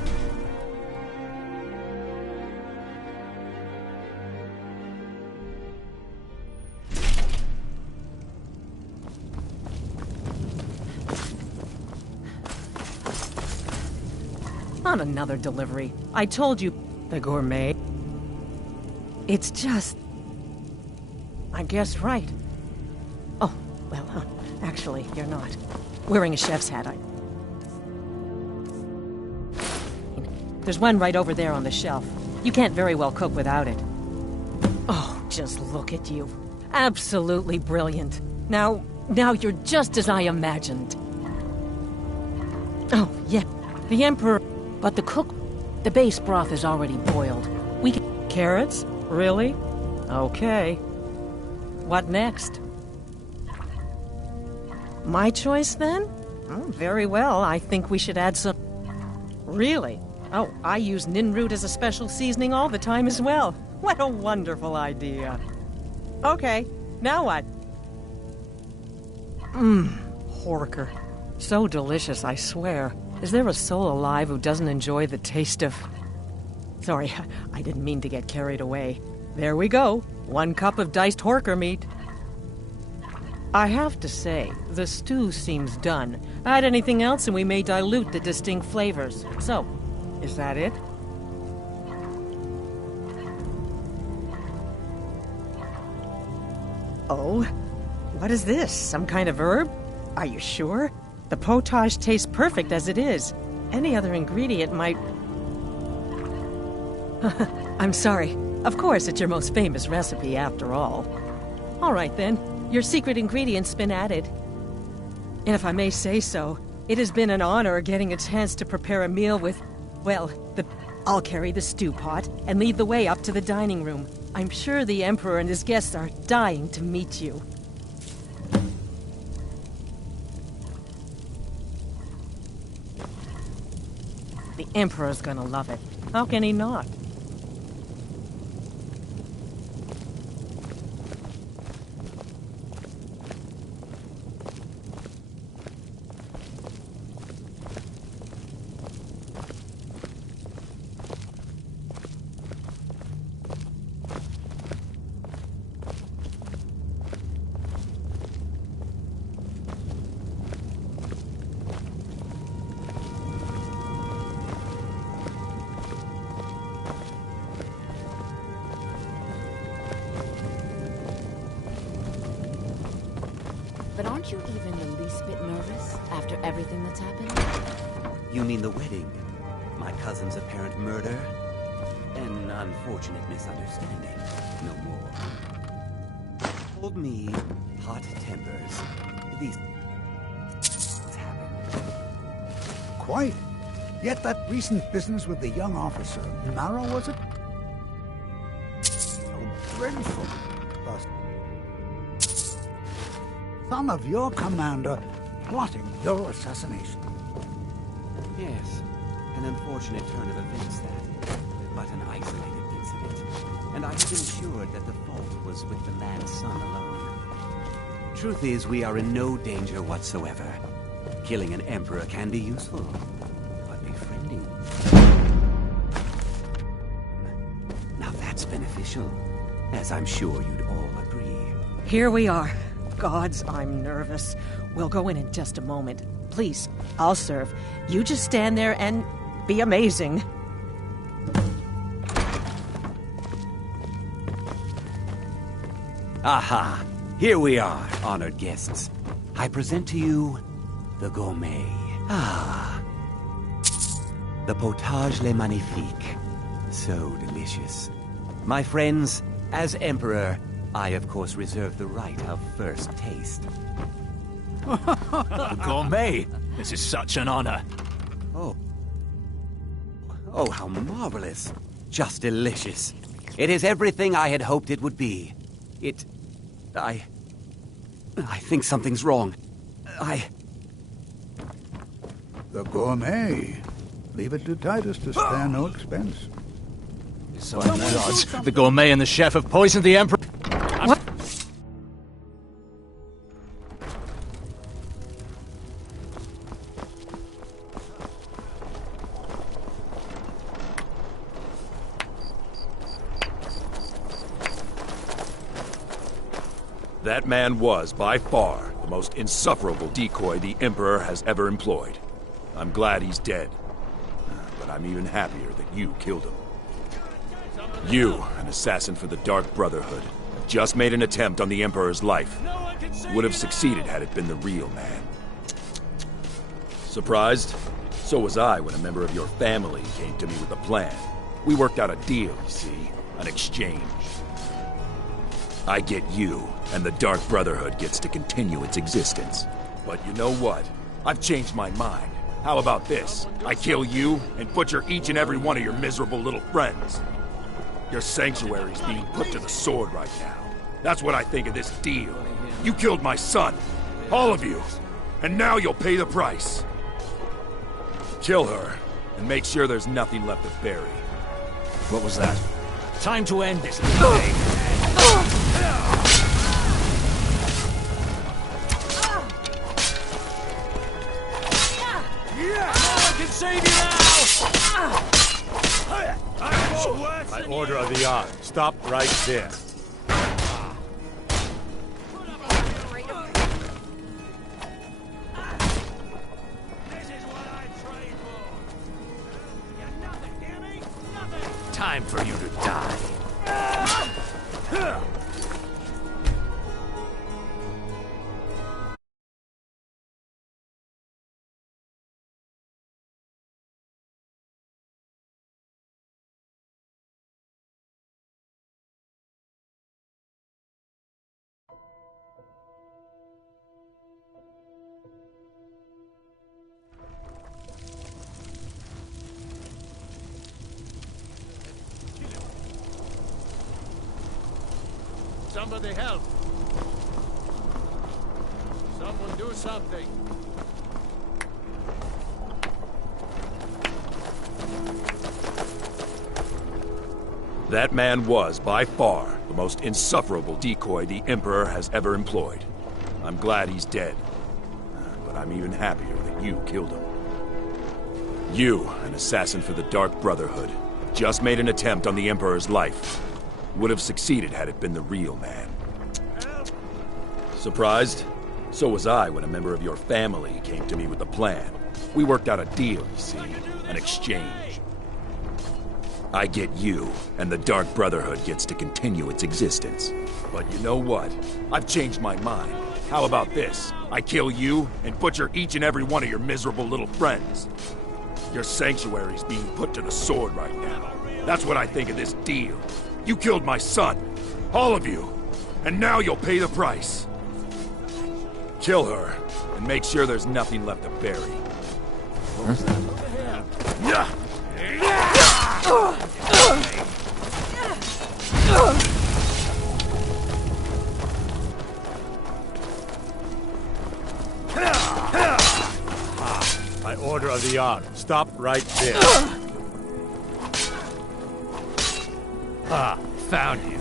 On another delivery. I told you, the gourmet. It's just... I guessed right. Oh, well, actually, you're not. Wearing a chef's hat, There's one right over there on the shelf. You can't very well cook without it. Oh, just look at you. Absolutely brilliant. Now you're just as I imagined. Oh, yeah, the Emperor... But the base broth is already boiled. We can... Carrots? Really? Okay. What next? My choice, then? Oh, very well. I think we should add some... Really? Oh, I use ninroot as a special seasoning all the time as well. What a wonderful idea. Okay, now what? Horker. So delicious, I swear. Is there a soul alive who doesn't enjoy the taste of... Sorry, I didn't mean to get carried away. There we go. 1 cup of diced horker meat. I have to say, the stew seems done. Add anything else and we may dilute the distinct flavors. So, is that it? Oh, what is this? Some kind of herb? Are you sure? The potage tastes perfect as it is. Any other ingredient might... I'm sorry. Of course, it's your most famous recipe, after all. All right, then. Your secret ingredient's been added. And if I may say so, it has been an honor getting a chance to prepare a meal with... Well, I'll carry the stew pot and lead the way up to the dining room. I'm sure the Emperor and his guests are dying to meet you. The Emperor's gonna love it. How can he not? But aren't you even the least bit nervous after everything that's happened? You mean the wedding? My cousin's apparent murder? An unfortunate misunderstanding. No more. Hold me hot tempers. These things happen. Quite. Yet that recent business with the young officer, Nara, was it? So dreadful. The son of your commander plotting your assassination. Yes, an unfortunate turn of events that, but an isolated incident. And I have been assured that the fault was with the man's son alone. Truth is, we are in no danger whatsoever. Killing an emperor can be useful, but befriending... Now that's beneficial, as I'm sure you'd all agree. Here we are. Gods, I'm nervous. We'll go in just a moment. Please, I'll serve. You just stand there and be amazing. Aha! Here we are, honored guests. I present to you the gourmet. Ah. The potage le magnifique. So delicious. My friends, as Emperor, I of course reserve the right of first taste. The gourmet! This is such an honor. Oh. Oh, how marvelous. Just delicious. It is everything I had hoped it would be. I think something's wrong. The gourmet. Leave it to Titus to spare no expense. So many odds. The gourmet and the chef have poisoned the Emperor. What? That man was, by far, the most insufferable decoy the Emperor has ever employed. I'm glad he's dead. But I'm even happier that you killed him. You, an assassin for the Dark Brotherhood, have just made an attempt on the Emperor's life. Would have succeeded had it been the real man. Surprised? So was I when a member of your family came to me with a plan. We worked out a deal, you see, an exchange. I get you, and the Dark Brotherhood gets to continue its existence. But you know what? I've changed my mind. How about this? I kill you and butcher each and every one of your miserable little friends. Your sanctuary's being put to the sword right now. That's what I think of this deal. You killed my son. All of you. And now you'll pay the price. Kill her, and make sure there's nothing left to bury. What was that? Time to end this. Can save you now! By order of the Yard, stop right there. Time for you to die. Somebody help! Someone do something! That man was, by far, the most insufferable decoy the Emperor has ever employed. I'm glad he's dead. But I'm even happier that you killed him. You, an assassin for the Dark Brotherhood, just made an attempt on the Emperor's life. Would have succeeded had it been the real man. Surprised? So was I when a member of your family came to me with a plan. We worked out a deal, you see, an exchange. I get you, and the Dark Brotherhood gets to continue its existence. But you know what? I've changed my mind. How about this? I kill you and butcher each and every one of your miserable little friends. Your sanctuary's being put to the sword right now. That's what I think of this deal. You killed my son. All of you. And now you'll pay the price. Kill her, and make sure there's nothing left to bury. What was that? Yeah. By order of the Yard, stop right there. Found you.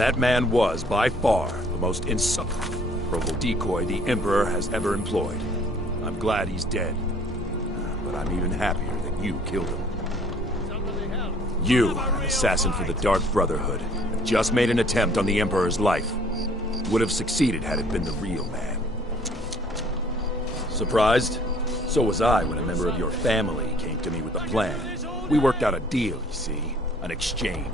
That man was, by far, the most insufferable decoy the Emperor has ever employed. I'm glad he's dead. But I'm even happier that you killed him. You, an assassin for the Dark Brotherhood, just made an attempt on the Emperor's life. Would have succeeded had it been the real man. Surprised? So was I when a member of your family came to me with a plan. We worked out a deal, you see. An exchange.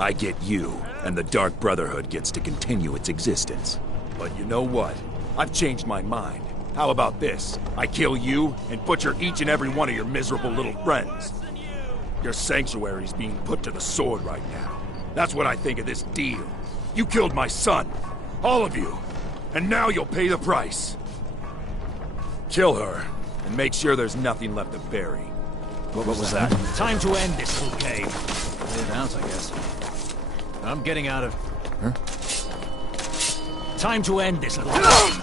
I get you, and the Dark Brotherhood gets to continue its existence. But you know what? I've changed my mind. How about this? I kill you, and butcher each and every one of your miserable little friends. Your sanctuary's being put to the sword right now. That's what I think of this deal. You killed my son. All of you. And now you'll pay the price. Kill her, and make sure there's nothing left to bury. What was that? Time to end this little game. Lay it out, I guess. I'm getting out of... Huh? Time to end this little game.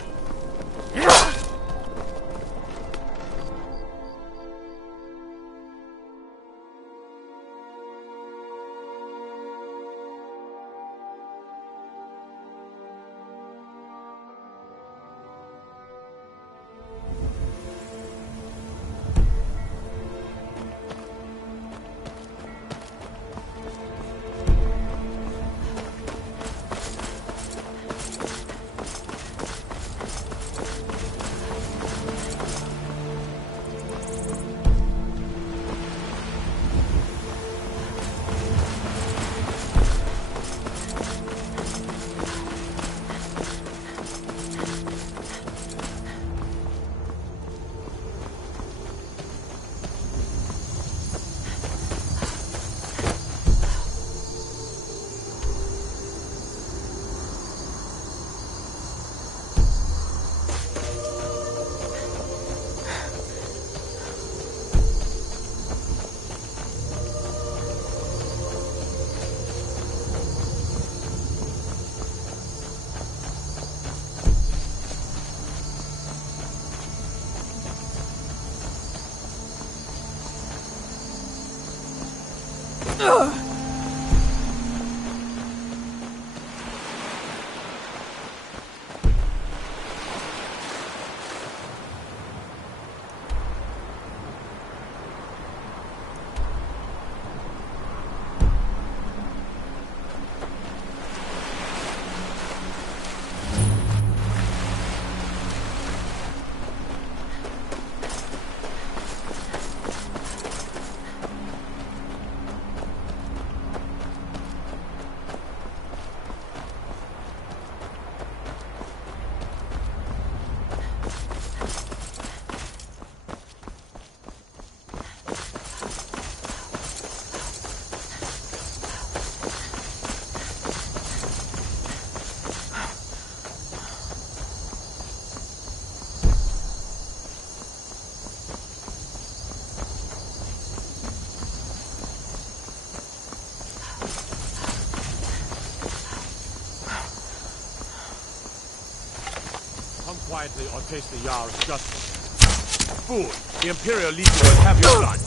Quietly or taste the Jarl's justice. Fool! The Imperial Legion will have your blood!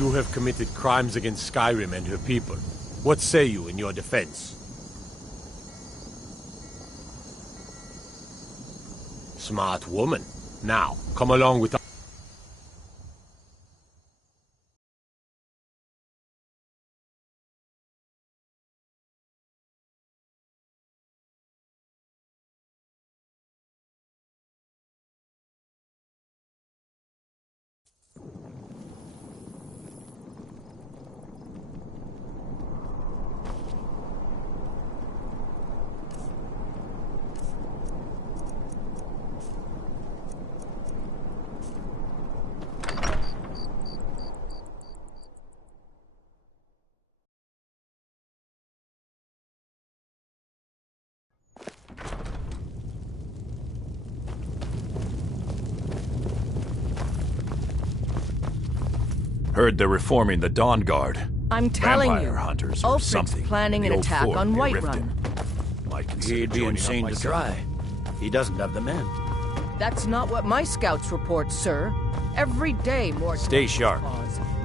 You have committed crimes against Skyrim and her people. What say you in your defense? Smart woman. Now, come along with us. Heard they're reforming the Dawn Guard. I'm telling Vampire you, hunters or Ulfric's something. planning an The old attack fort on near Whiterun. Might consider He'd be joining up insane to myself. try. He doesn't have the men. That's not what my scouts report, sir. Every day more... Stay sharp.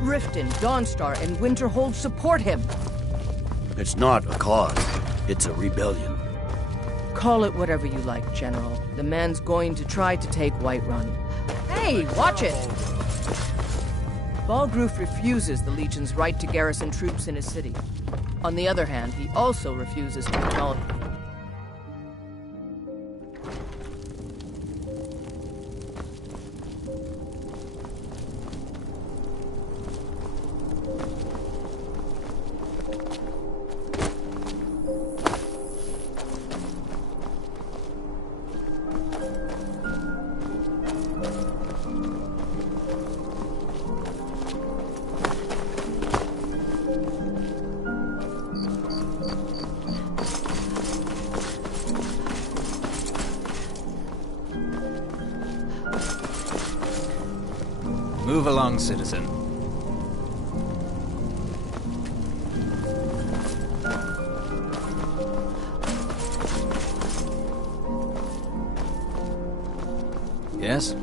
Riften, Dawnstar, and Winterhold support him. It's not a cause. It's a rebellion. Call it whatever you like, General. The man's going to try to take Whiterun. Hey, watch it! Balgruf refuses the Legion's right to garrison troops in his city. On the other hand, he also refuses to acknowledge... Move along, citizen. Yes?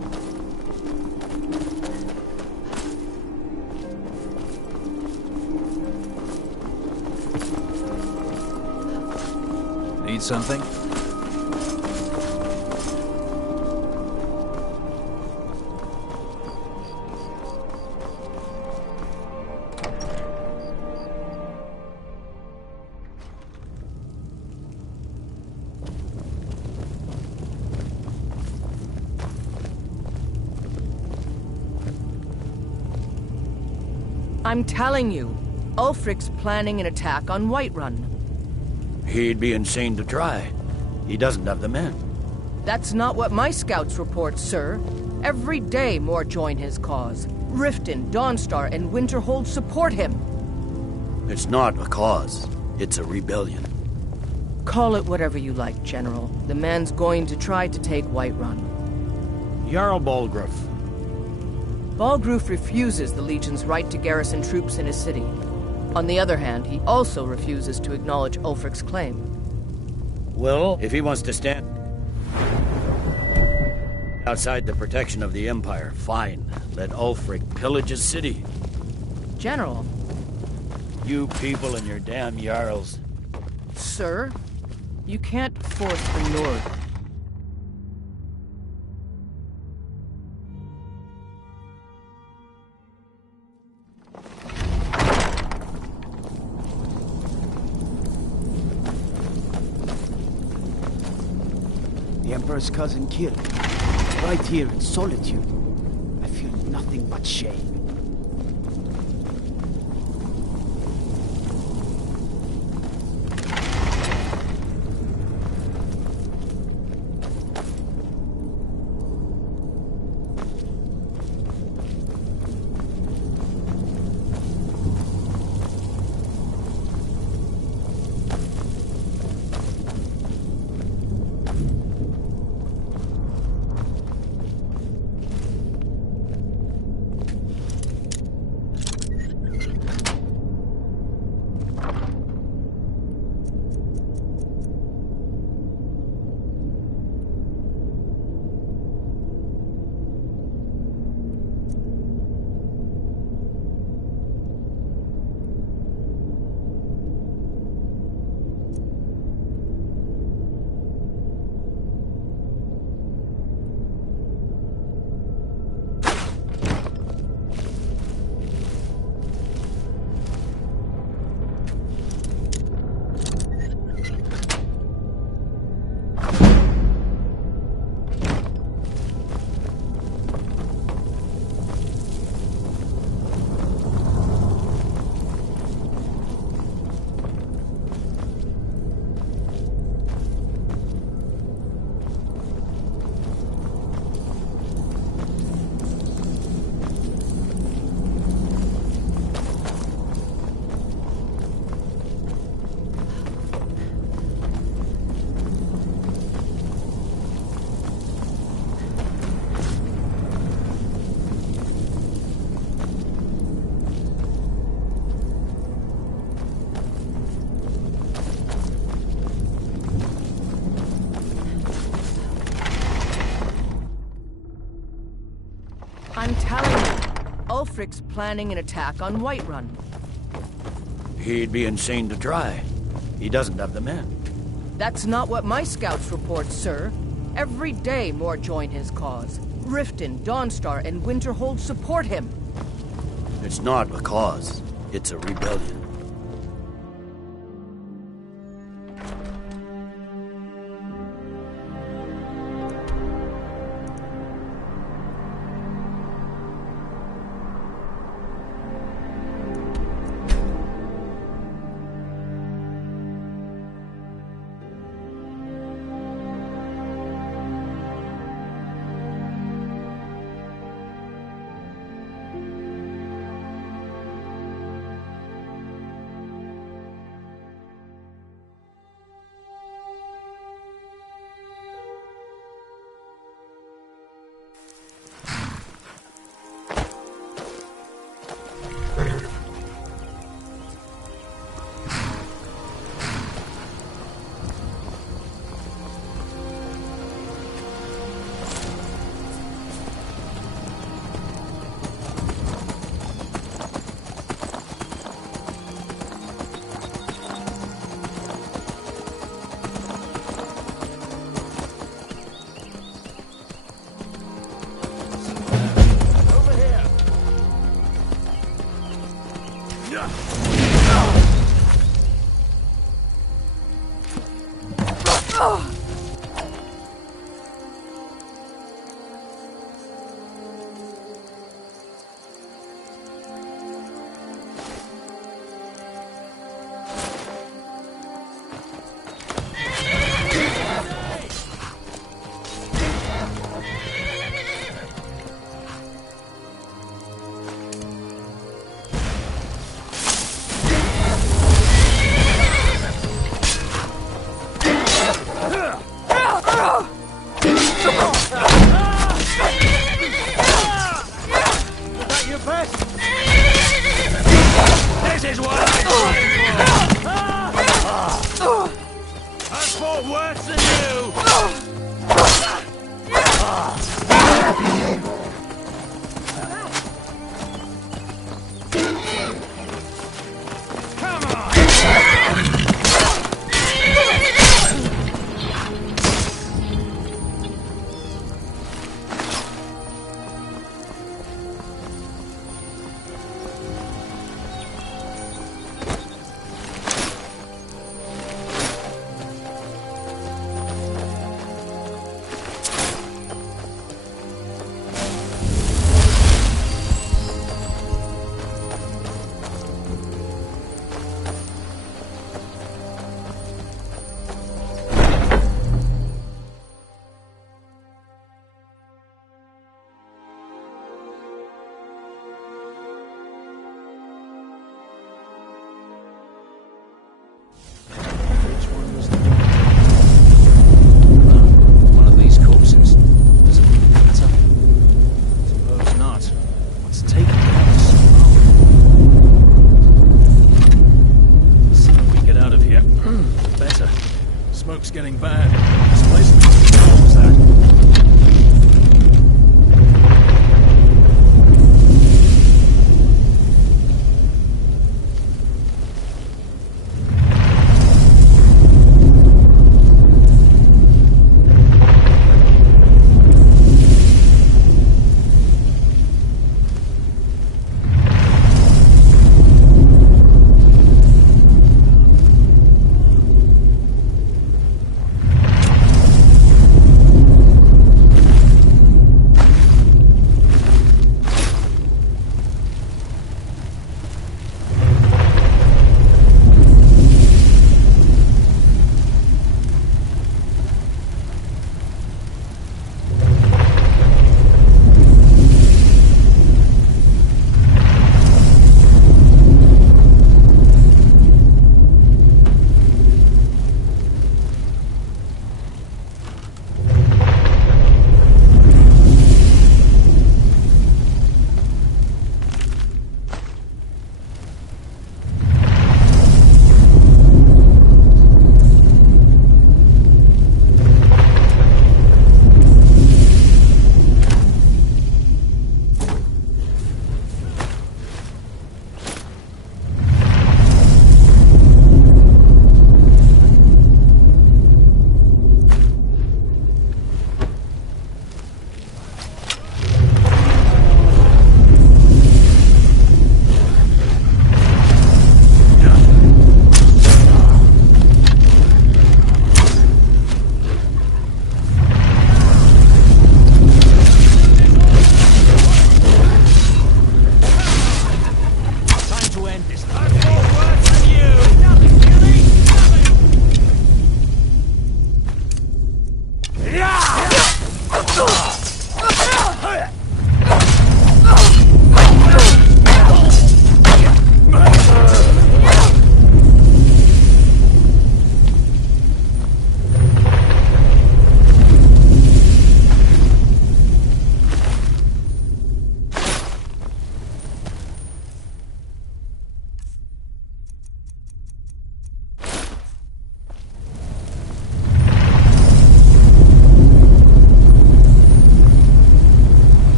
Need something? I'm telling you, Ulfric's planning an attack on Whiterun. He'd be insane to try. He doesn't have the men. That's not what my scouts report, sir. Every day more join his cause. Riften, Dawnstar, and Winterhold support him. It's not a cause. It's a rebellion. Call it whatever you like, General. The man's going to try to take Whiterun. Jarl Balgruf. Balgruf refuses the Legion's right to garrison troops in his city. On the other hand, he also refuses to acknowledge Ulfric's claim. Well, if he wants to stand outside the protection of the Empire, fine. Let Ulfric pillage his city. General. You people and your damn Jarls. Sir, you can't force the North. The Emperor's cousin killed. Right here in solitude. I feel nothing but shame. I'm telling you, Ulfric's planning an attack on Whiterun. He'd be insane to try. He doesn't have the men. That's not what my scouts report, sir. Every day more join his cause. Riften, Dawnstar, and Winterhold support him. It's not a cause. It's a rebellion.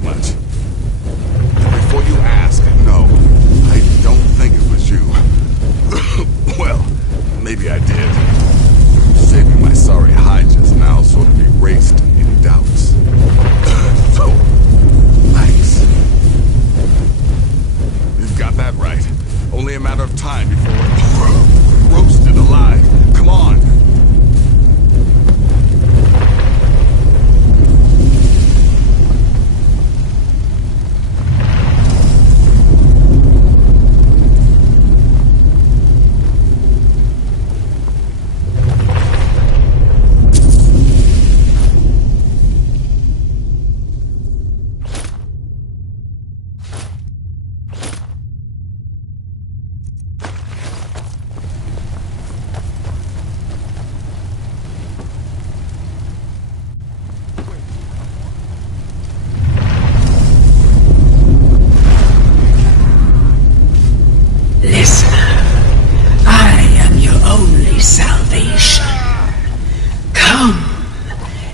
as much. Before you ask, no, I don't think it was you. Well, maybe I did. Saving my sorry hide just now sort of erased any doubts. So, thanks. You've got that right. Only a matter of time before we're roasted alive. Come on.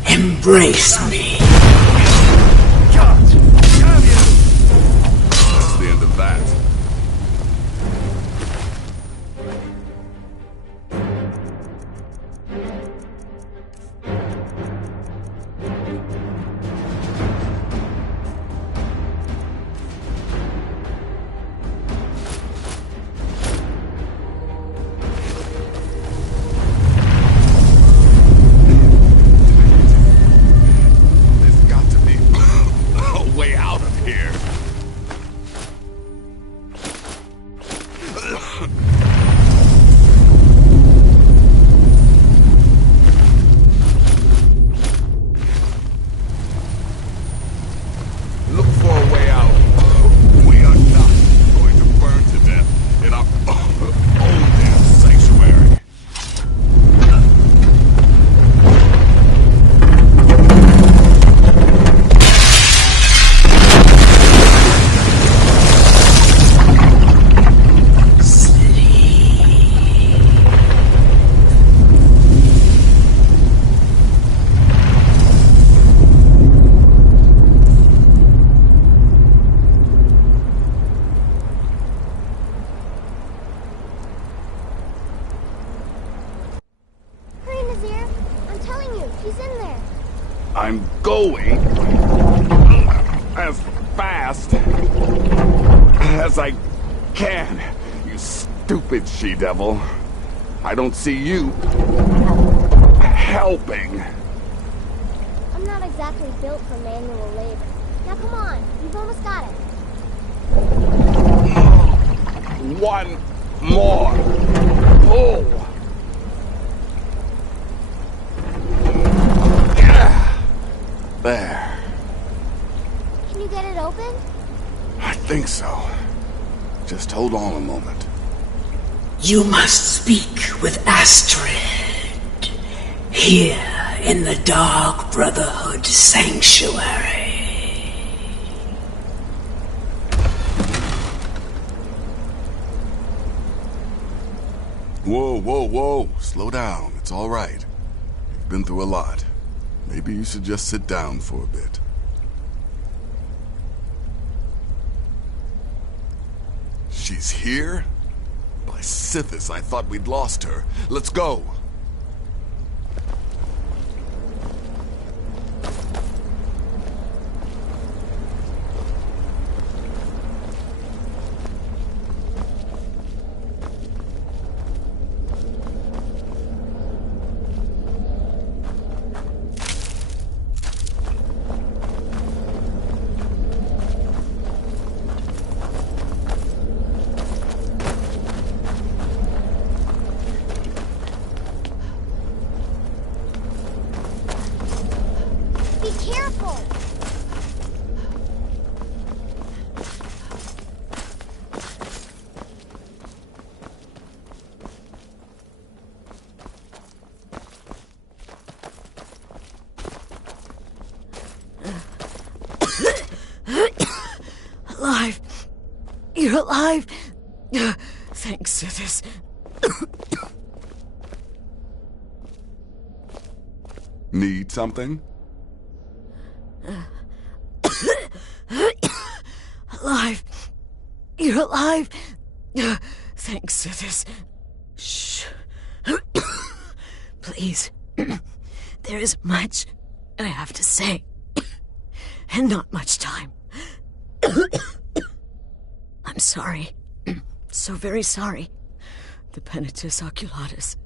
Embrace me. That's the end of that. I'm going as fast as I can, you stupid she-devil. I don't see you helping. I'm not exactly built for manual labor. Now come on, you've almost got it. One more pull. There. Can you get it open? I think so. Just hold on a moment. You must speak with Astrid. Here in the Dark Brotherhood Sanctuary. Whoa, whoa, whoa. Slow down. It's all right. You've been through a lot. Maybe you should just sit down for a bit. She's here? By Sithis, I thought we'd lost her. Let's go. Alive. You're alive. Thanks, Sithis. Need something? alive. You're alive. Thanks to this. Shh. Please. There is much I have to say. And not much time. I'm sorry. So very sorry. The Penitus Oculatus.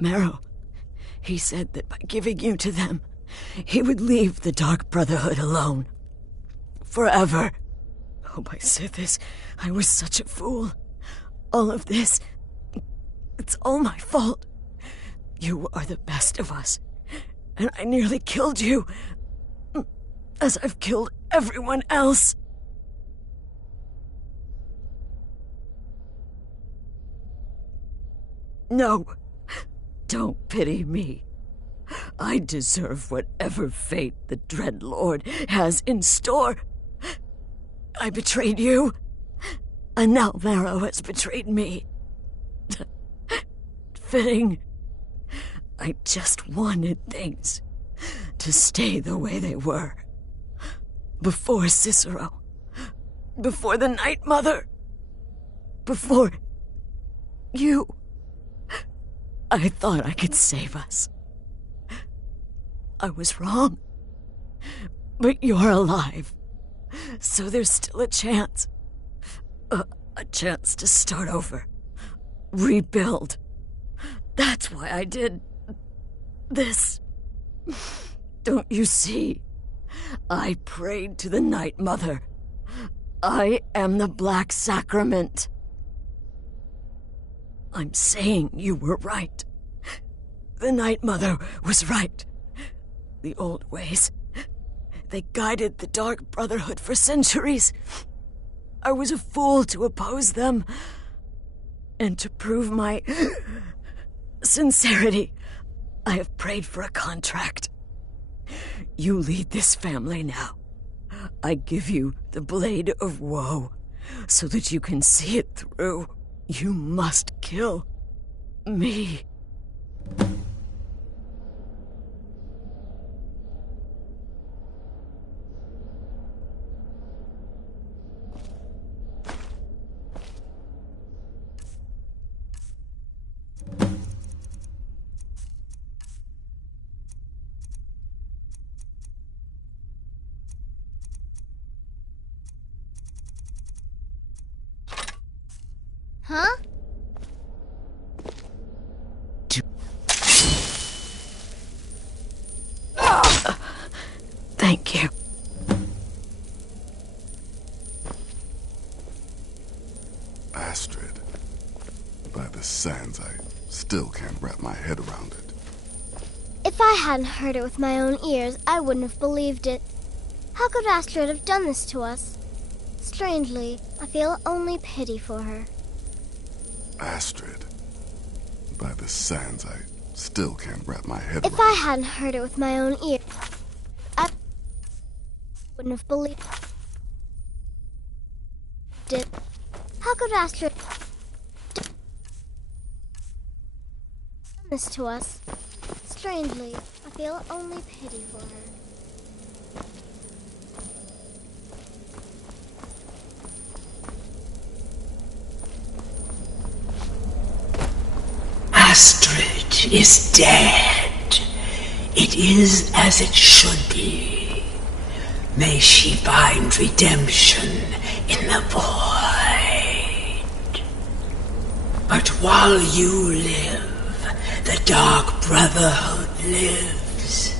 Marrow. He said that by giving you to them, he would leave the Dark Brotherhood alone. Forever. Oh, my Sithis, I was such a fool. All of this, it's all my fault. You are the best of us, and I nearly killed you, as I've killed everyone else. No, don't pity me. I deserve whatever fate the Dread Lord has in store. I betrayed you, and now Marrow has betrayed me. Fitting. I just wanted things to stay the way they were. Before Cicero. Before the Night Mother. Before you. I thought I could save us. I was wrong. But you're alive. So there's still a chance. A chance to start over. Rebuild. That's why I did this. Don't you see? I prayed to the Night Mother. I am the Black Sacrament. I'm saying you were right. The Night Mother was right. The old ways, they guided the Dark Brotherhood for centuries. I was a fool to oppose them. And to prove my sincerity, I have prayed for a contract. You lead this family now. I give you the Blade of Woe, so that you can see it through. You must kill me. Huh? Thank you. Astrid. By the sands, I still can't wrap my head around it. If I hadn't heard it with my own ears, I wouldn't have believed it. How could Astrid have done this to us? Strangely, I feel only pity for her. Astrid. By the sands, I still can't wrap my head around it. If I hadn't heard it with my own ears, I wouldn't have believed it. How could Astrid do this to us? Strangely, I feel only pity for her. Astrid is dead. It is as it should be. May she find redemption in the void. But while you live, the Dark Brotherhood lives.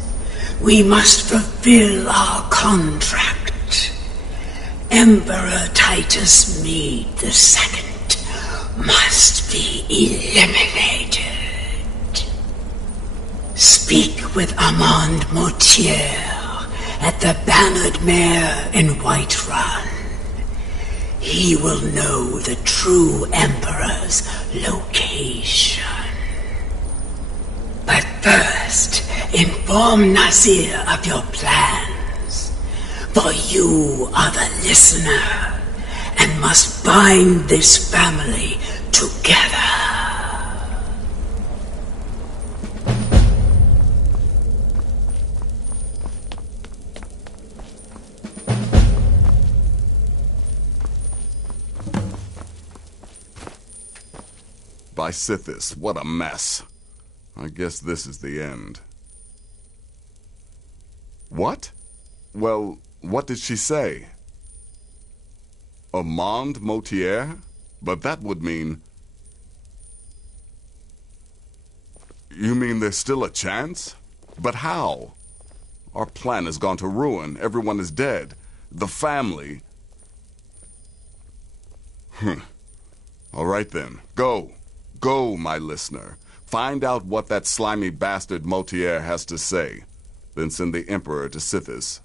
We must fulfill our contract. Emperor Titus Mede II must be eliminated. Speak with Armand Mortier at the Bannered Mare in Whiterun. He will know the true Emperor's location. But first, inform Nazir of your plans, for you are the listener and must bind this family together. by Sithis. What a mess. I guess this is the end. What? Well, what did she say? Amand Motier? But that would mean... You mean there's still a chance? But how? Our plan has gone to ruin. Everyone is dead. The family... All right then. Go. Go, my listener. Find out what that slimy bastard Motier has to say. Then send the Emperor to Sithis.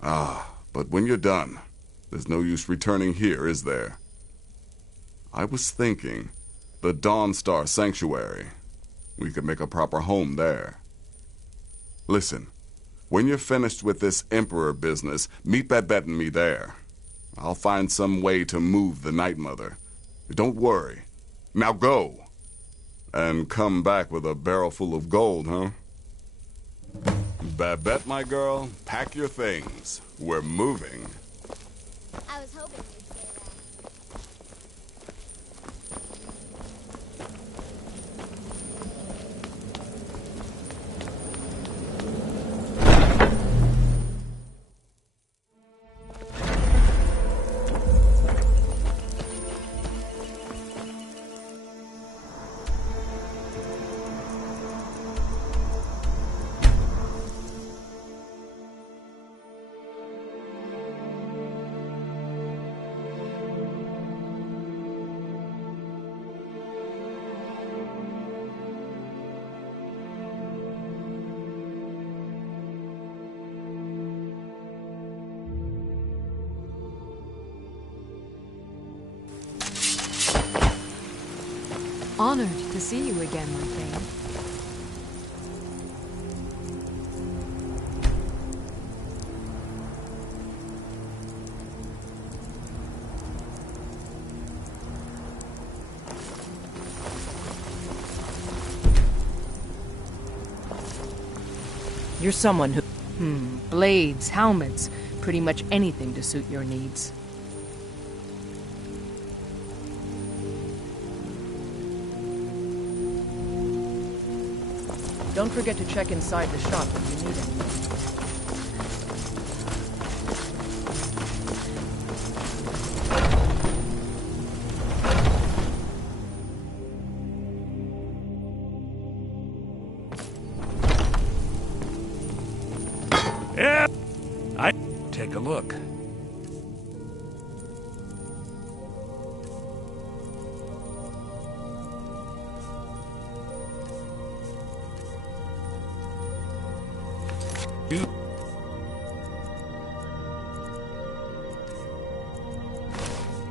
But when you're done, there's no use returning here, is there? I was thinking, the Dawnstar Sanctuary. We could make a proper home there. Listen, when you're finished with this Emperor business, meet Babette and me there. I'll find some way to move the Night Mother. Don't worry. Now go. And come back with a barrel full of gold, huh? Babette, my girl, pack your things. We're moving. I was hoping you'd say that. Honored to see you again, my friend. You're someone who... blades, helmets, pretty much anything to suit your needs. Don't forget to check inside the shop if you need anything. Yeah, take a look.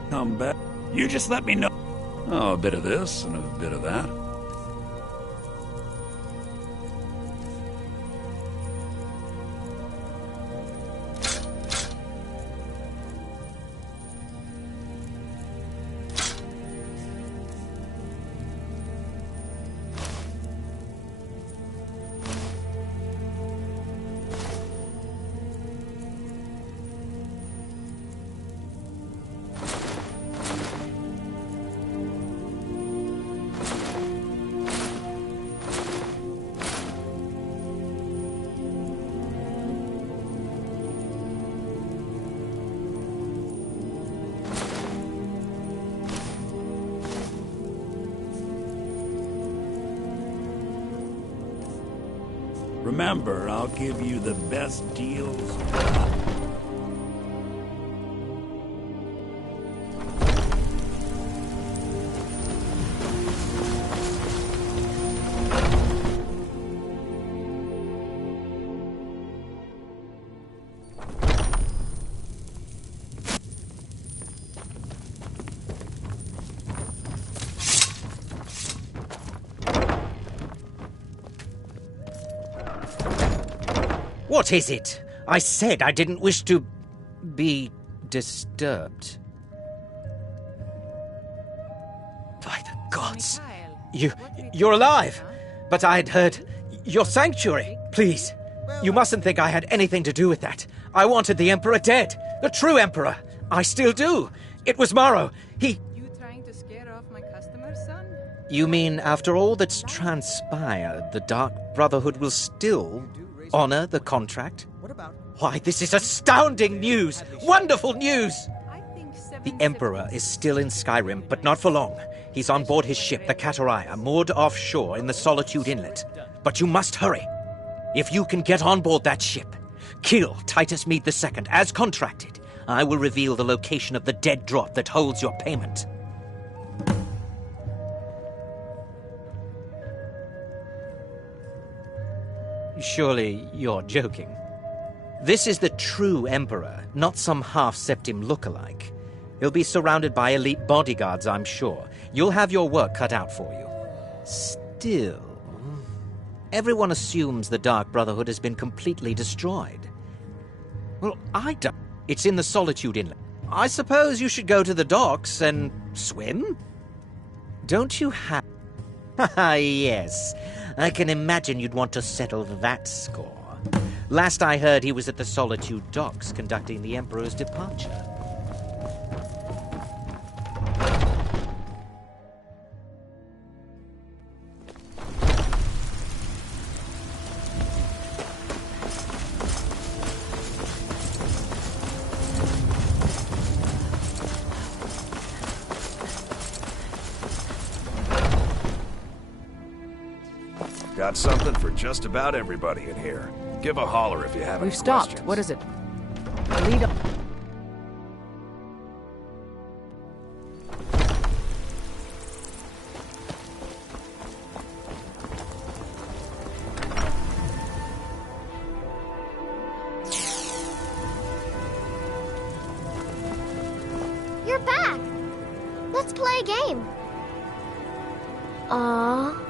Come back. You just let me know. Oh, a bit of this and a bit of that. Remember, I'll give you the best deals. What is it? I said I didn't wish to be disturbed. By the gods! You're alive! But I had heard your sanctuary. Please, you mustn't think I had anything to do with that. I wanted the Emperor dead. The true Emperor. I still do. It was Morrow. You trying to scare off my customers, son? You mean after all that's transpired, the Dark Brotherhood will still honor the contract? Why, this is astounding news! Wonderful news! The Emperor is still in Skyrim, but not for long. He's on board his ship, the Kataraya, moored offshore in the Solitude Inlet. But you must hurry. If you can get on board that ship, kill Titus Mead II, as contracted. I will reveal the location of the dead drop that holds your payment. Surely you're joking. This is the true Emperor, not some half-septim lookalike. He'll be surrounded by elite bodyguards, I'm sure. You'll have your work cut out for you. Still, everyone assumes the Dark Brotherhood has been completely destroyed. Well, I don't. It's in the Solitude Inlet. I suppose you should go to the docks and swim? Don't you have... Ah, yes. I can imagine you'd want to settle that score. Last I heard, he was at the Solitude docks conducting the Emperor's departure. Got something for just about everybody in here. Give a holler if you have any We've stopped. questions. What is it? Lead up. You're back. Let's play a game. Aww.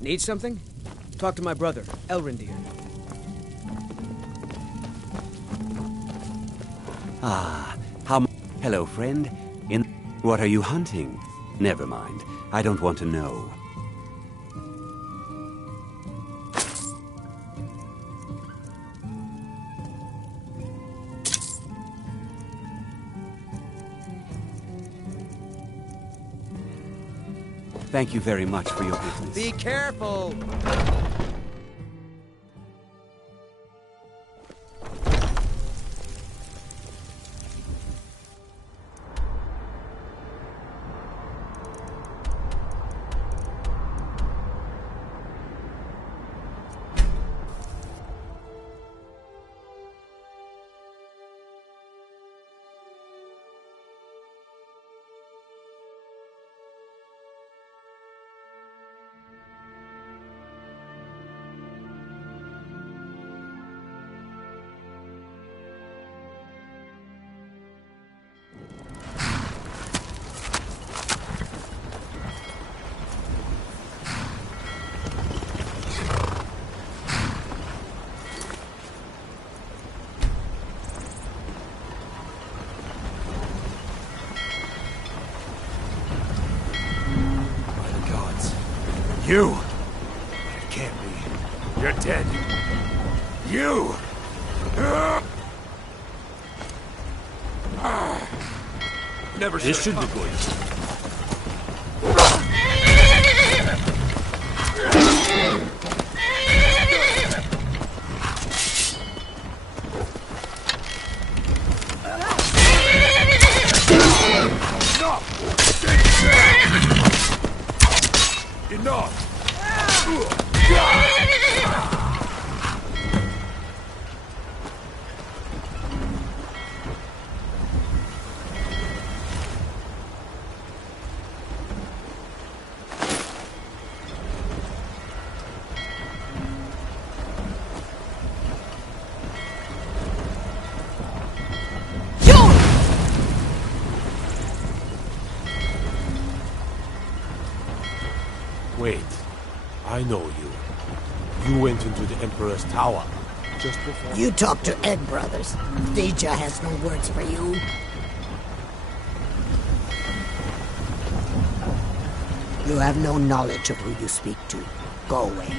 Need something? Talk to my brother, Elrendir. Ah, hello, friend. What are you hunting? Never mind. I don't want to know. Thank you very much for your business. Be careful! You! It can't be. You're dead. You! Never should. This should be good. Wait. I know you. You went into the Emperor's tower just before... You talk to Egg Brothers. Deja has no words for you. You have no knowledge of who you speak to. Go away.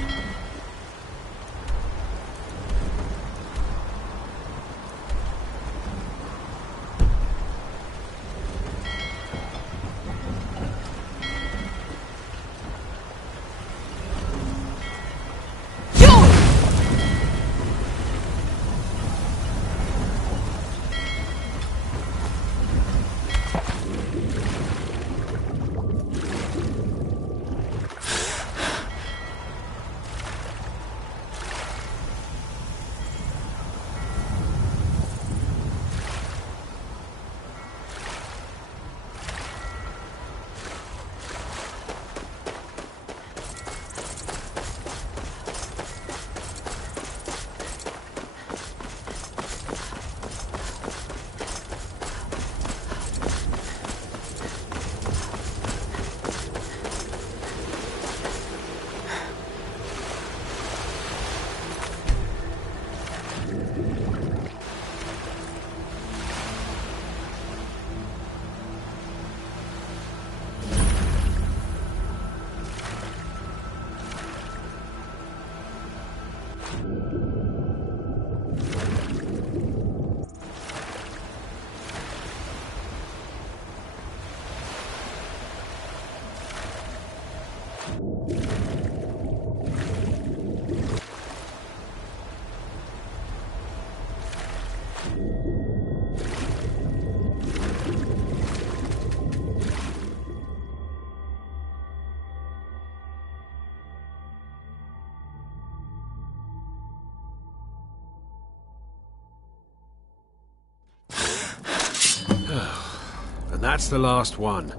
And that's the last one.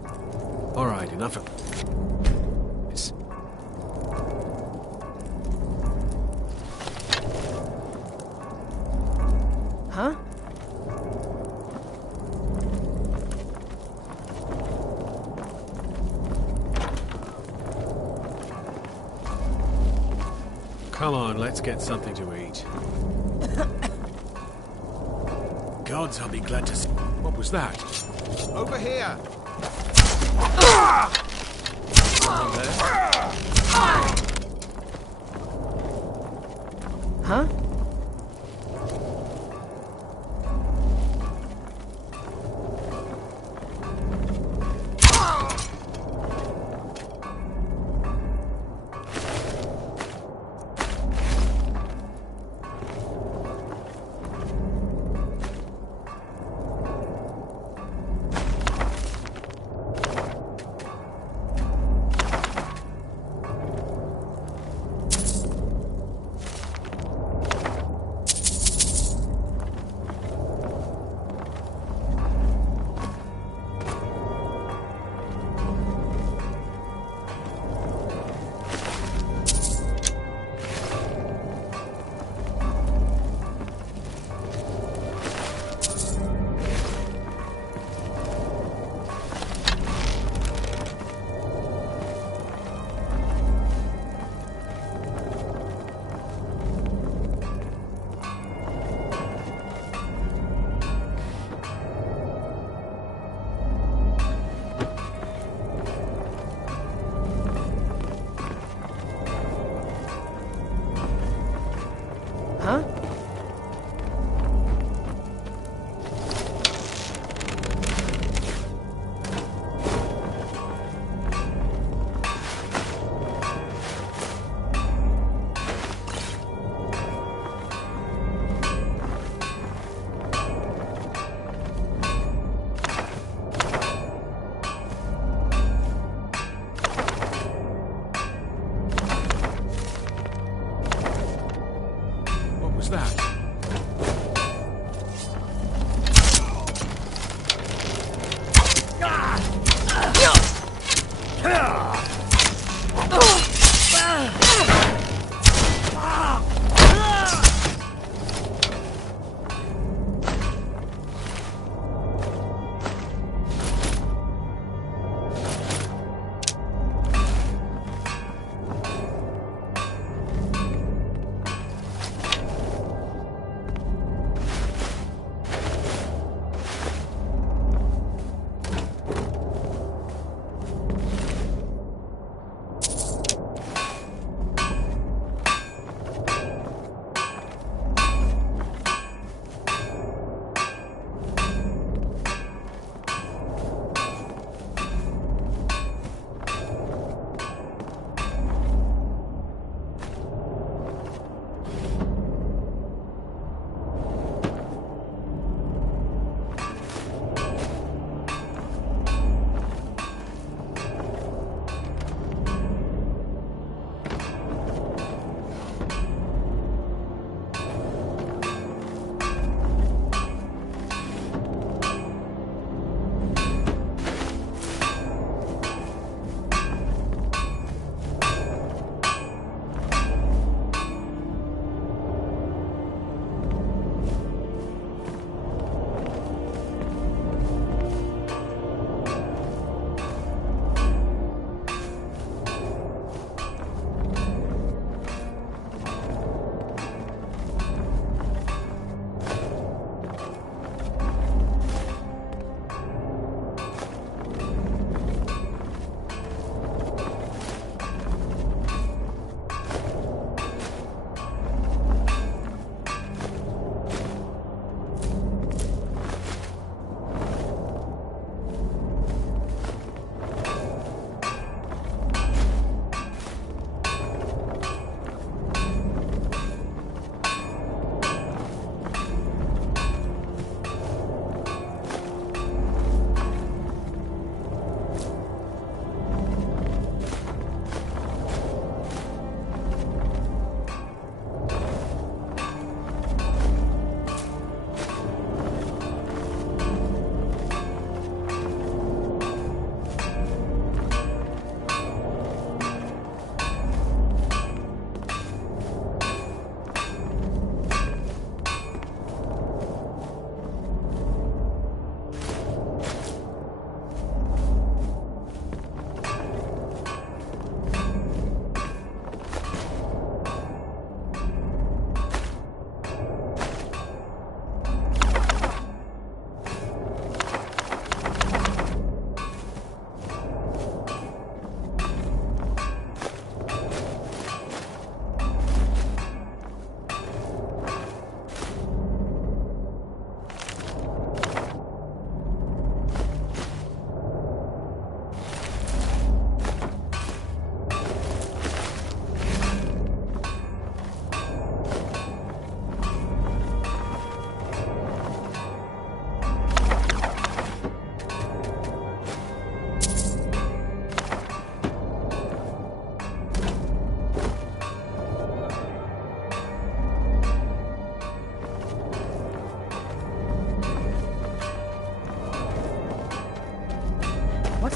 All right, enough of... Huh? Come on, let's get something to eat. Gods, I'll be glad to see... What was that? Over here! Huh?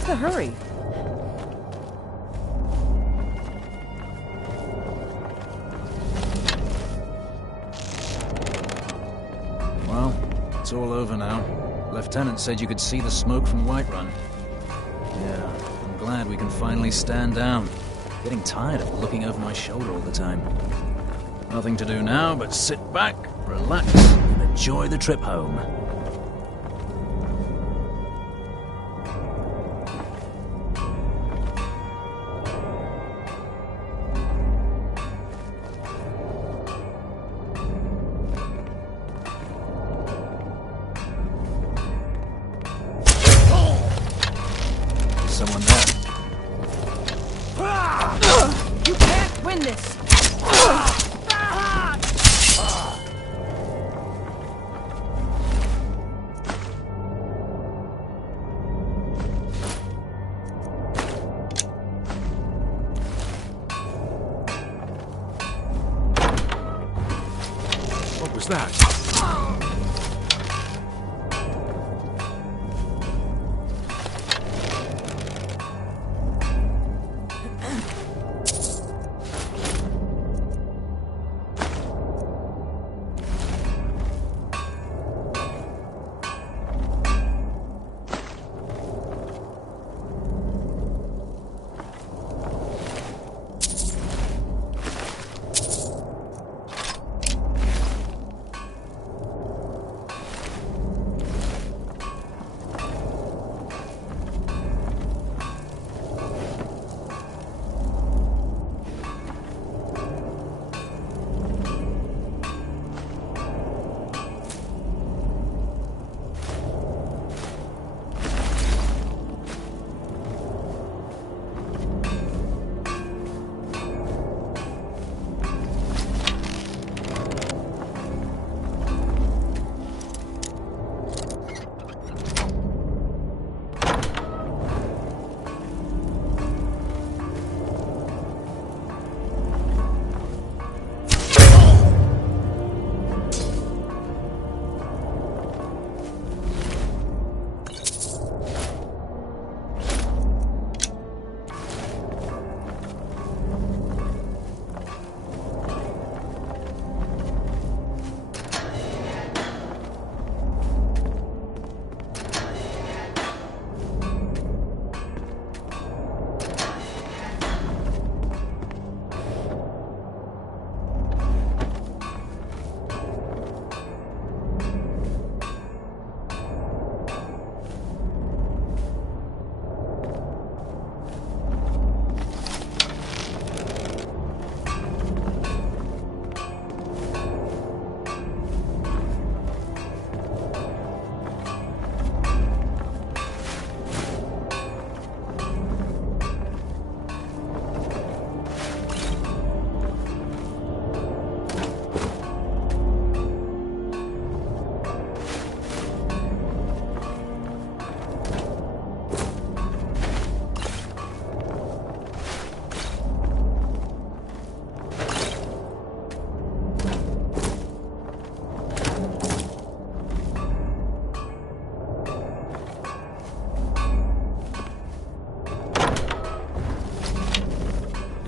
the hurry? Well, it's all over now. Lieutenant said you could see the smoke from Whiterun. Yeah, I'm glad we can finally stand down. Getting tired of looking over my shoulder all the time. Nothing to do now but sit back, relax, and enjoy the trip home. Someone there. You can't win this! What was that?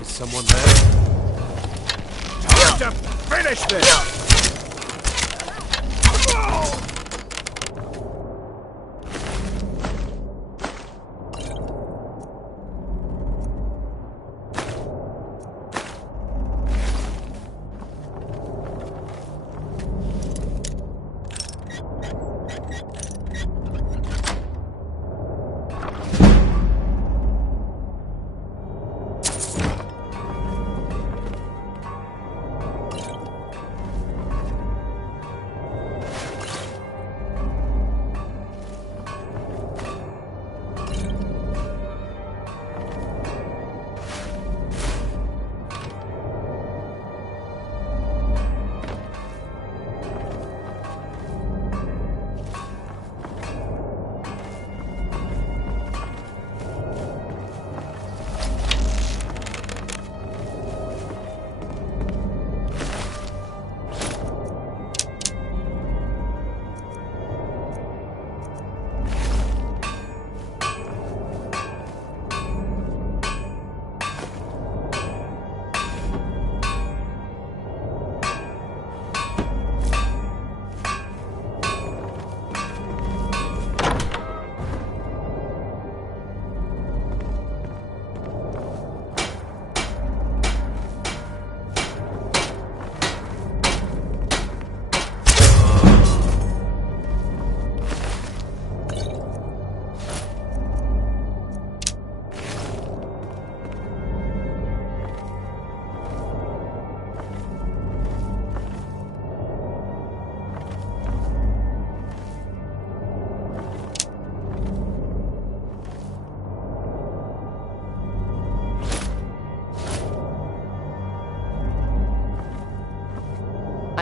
Someone there? Time to finish this!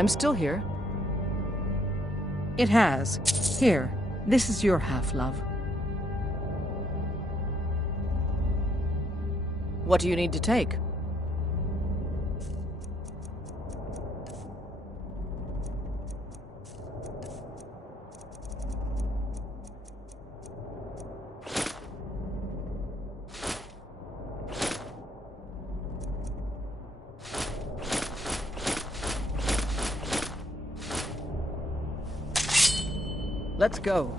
I'm still here. It has. Here, this is your half, love. What do you need to take? Let's go.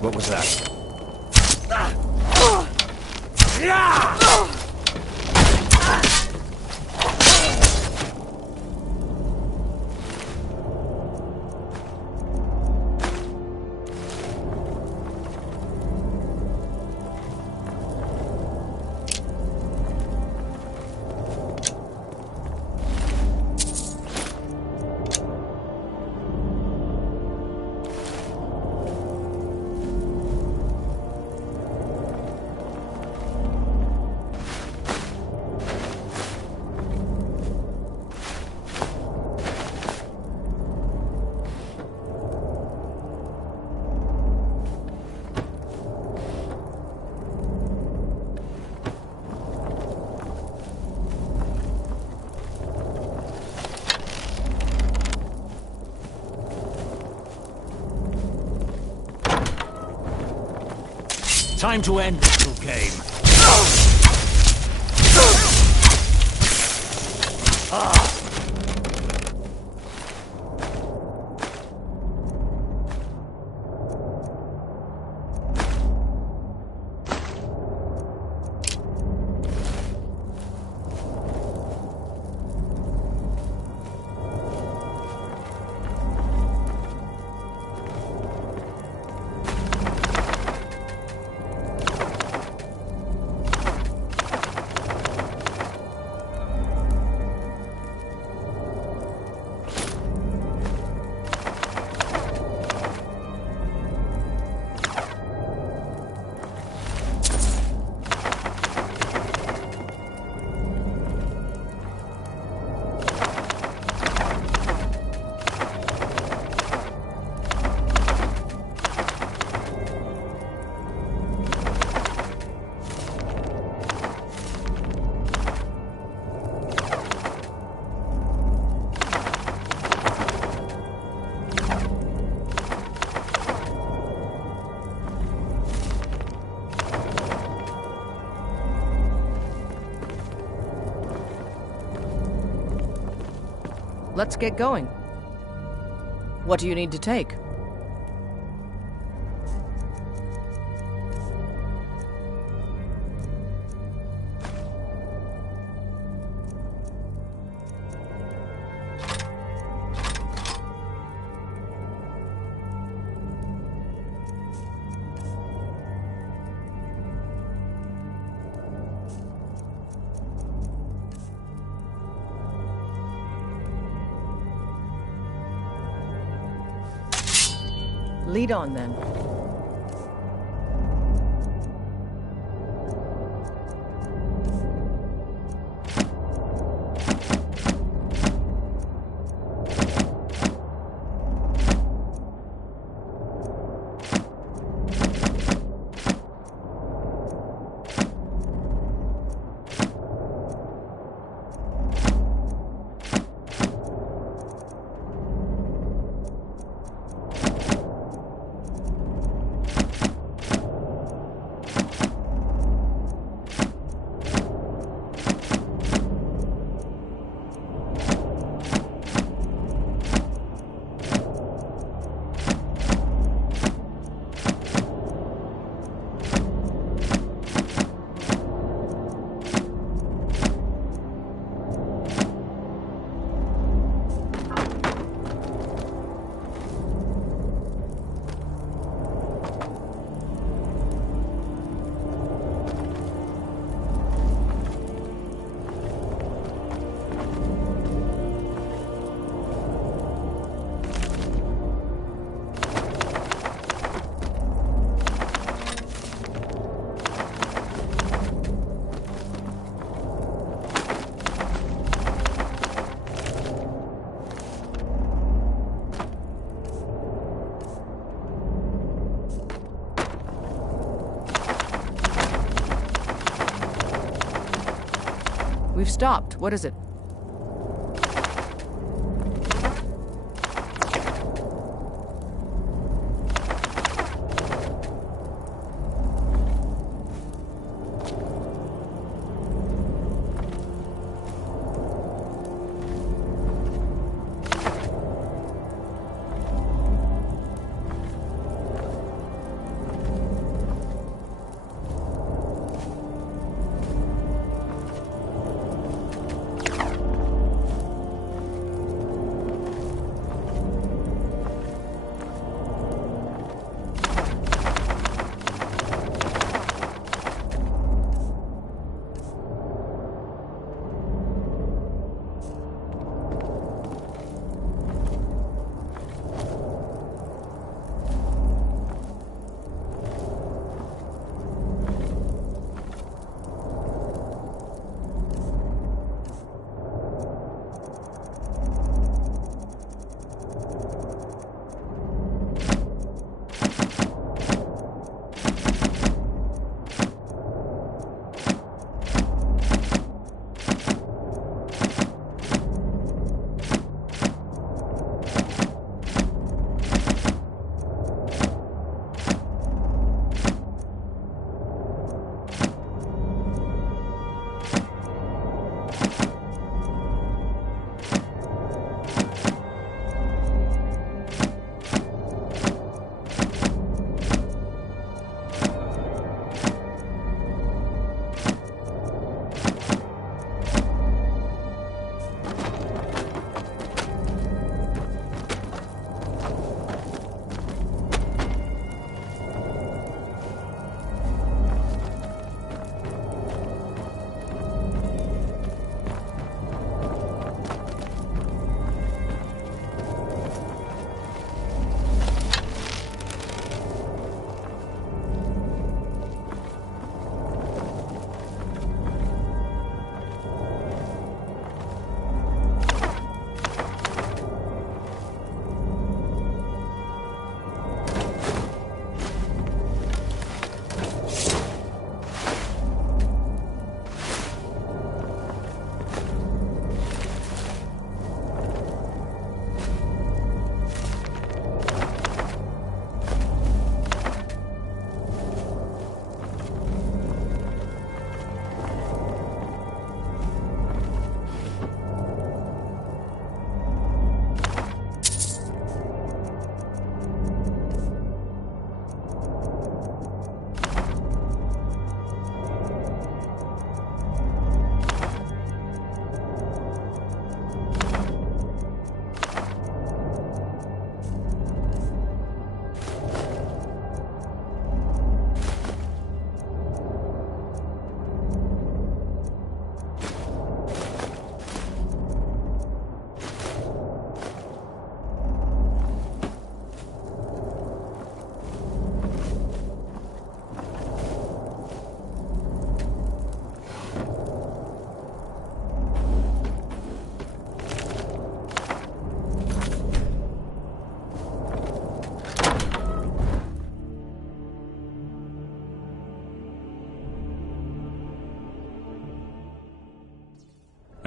What was that? Time to end this little game. Let's get going. What do you need to take? Lead on, then. We've stopped. What is it?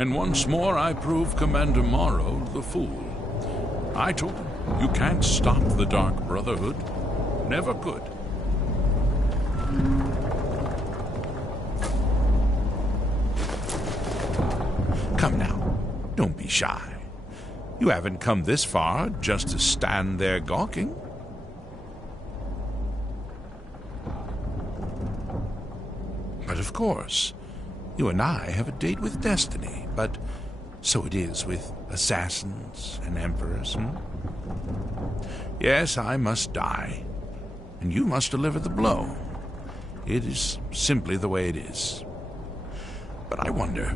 And once more I prove Commander Morrow the fool. I told him, you can't stop the Dark Brotherhood. Never could. Come now, don't be shy. You haven't come this far just to stand there gawking. But of course, you and I have a date with destiny, but so it is with assassins and emperors, Yes, I must die, and you must deliver the blow. It is simply the way it is. But I wonder,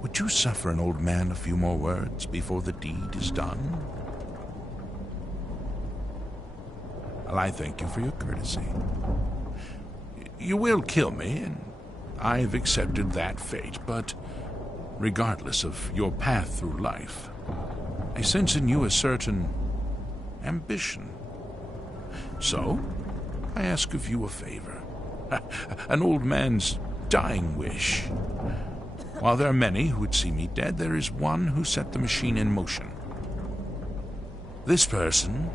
would you suffer an old man a few more words before the deed is done? Well, I thank you for your courtesy. You will kill me, and I've accepted that fate, but regardless of your path through life, I sense in you a certain ambition. So, I ask of you a favor. An old man's dying wish. While there are many who would see me dead, there is one who set the machine in motion. This person,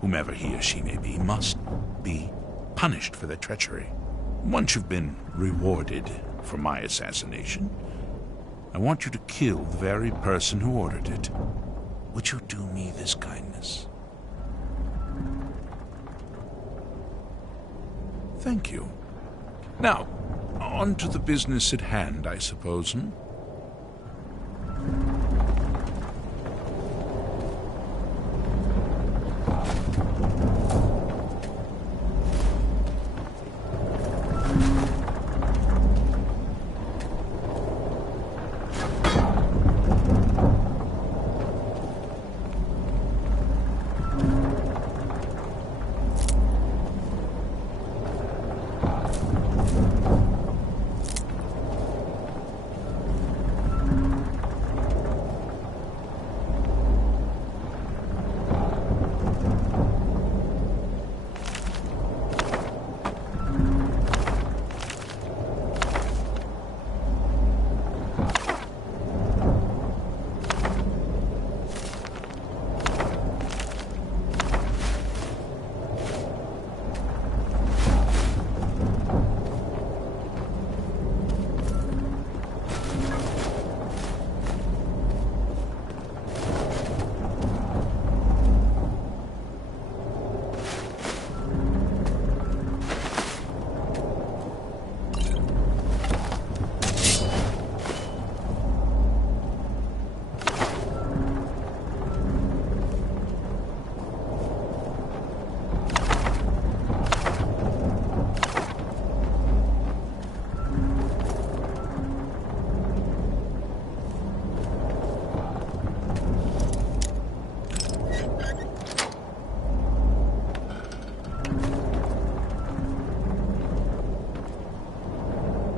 whomever he or she may be, must be punished for their treachery. Once you've been rewarded for my assassination, I want you to kill the very person who ordered it. Would you do me this kindness? Thank you. Now, on to the business at hand, I suppose,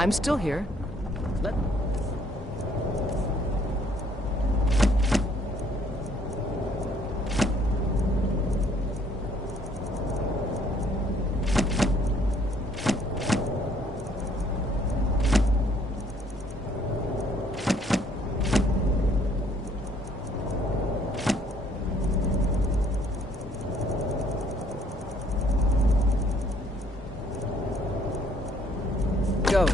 I'm still here. Go.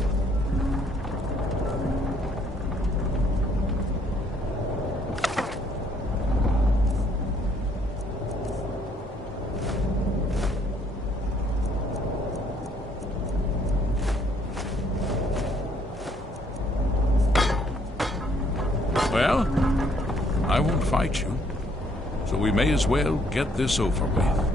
Well, I won't fight you, so we may as well get this over with.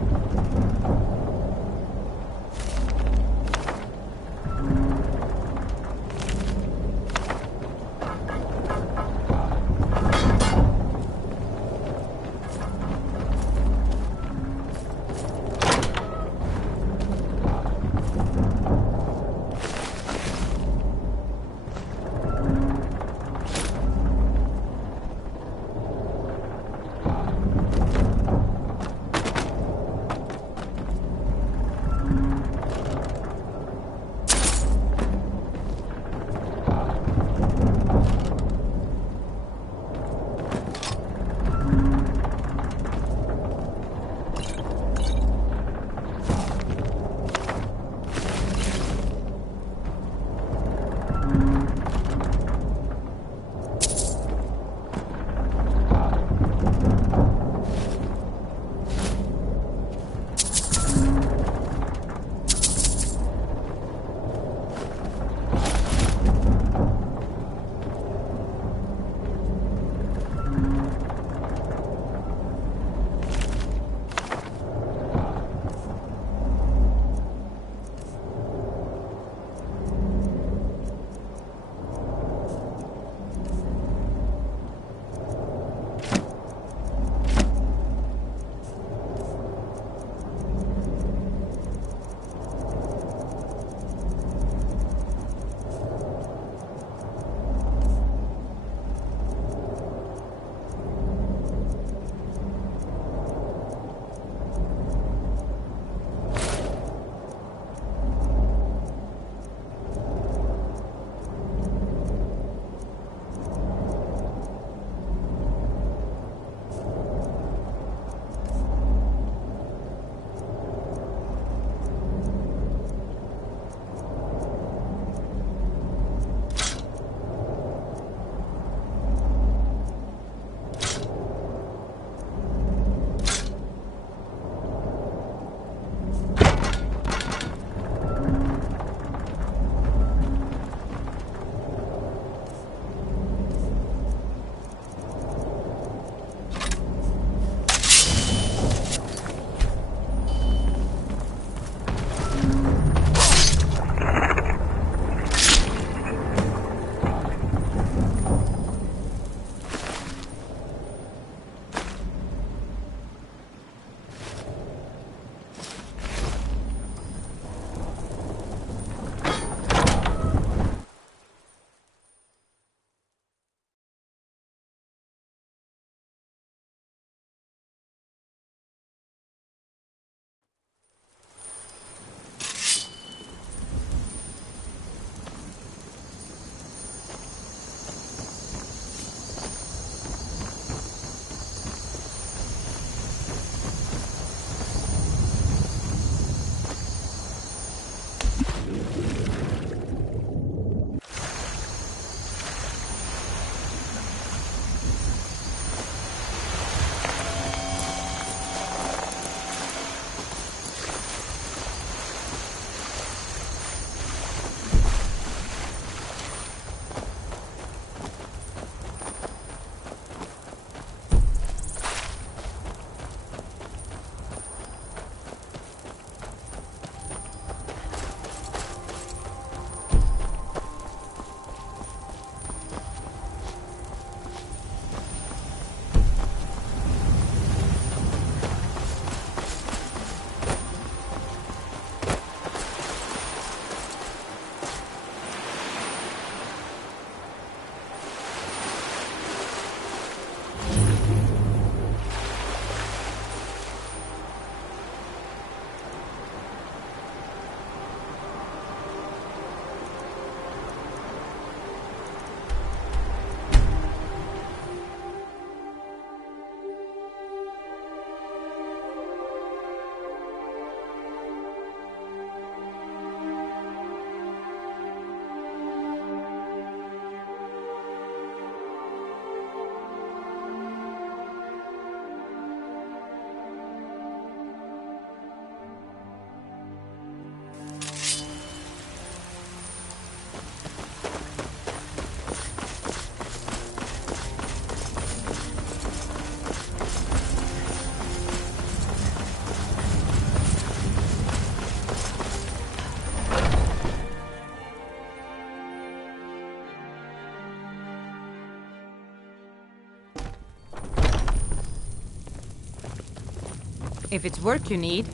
If it's work you need,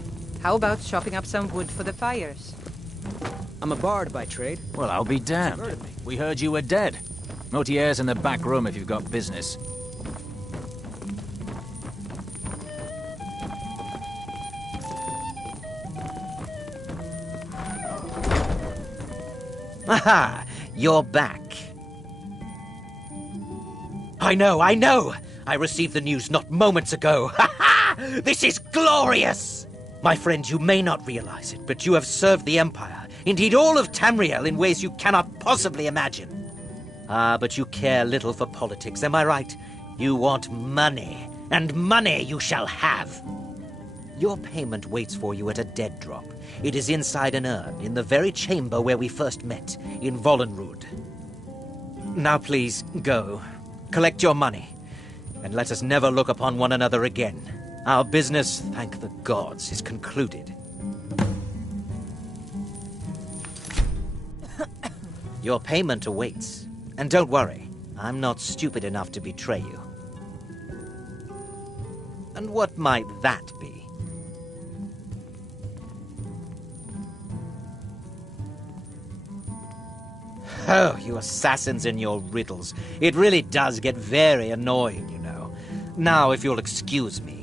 how about chopping up some wood for the fires? I'm a bard by trade. Well, I'll be damned. We heard you were dead. Motier's in the back room if you've got business. Aha! You're back. I know! I received the news not moments ago. Ha ha! This is glorious! My friend, you may not realize it, but you have served the Empire, indeed all of Tamriel, in ways you cannot possibly imagine. Ah, but you care little for politics, am I right? You want money, and money you shall have. Your payment waits for you at a dead drop. It is inside an urn, in the very chamber where we first met, in Vollenrud. Now please, go. Collect your money, and let us never look upon one another again. Our business, thank the gods, is concluded. Your payment awaits. And don't worry, I'm not stupid enough to betray you. And what might that be? Oh, you assassins and your riddles. It really does get very annoying, you know. Now, if you'll excuse me.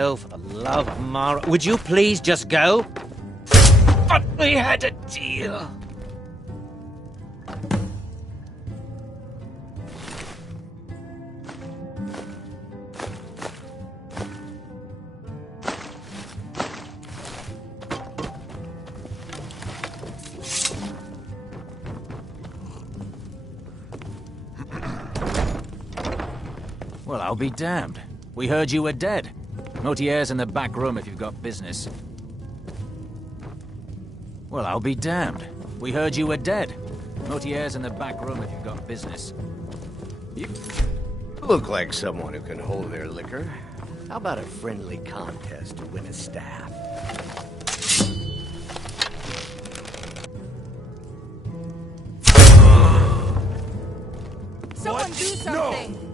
Oh, for the love of Mara, would you please just go? But we had a deal. Well, I'll be damned. We heard you were dead. Motier's in the back room if you've got business. Well, I'll be damned. We heard you were dead. Motier's in the back room if you've got business. You look like someone who can hold their liquor. How about a friendly contest to win a staff? Someone do something! No.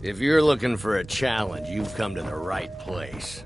If you're looking for a challenge, you've come to the right place.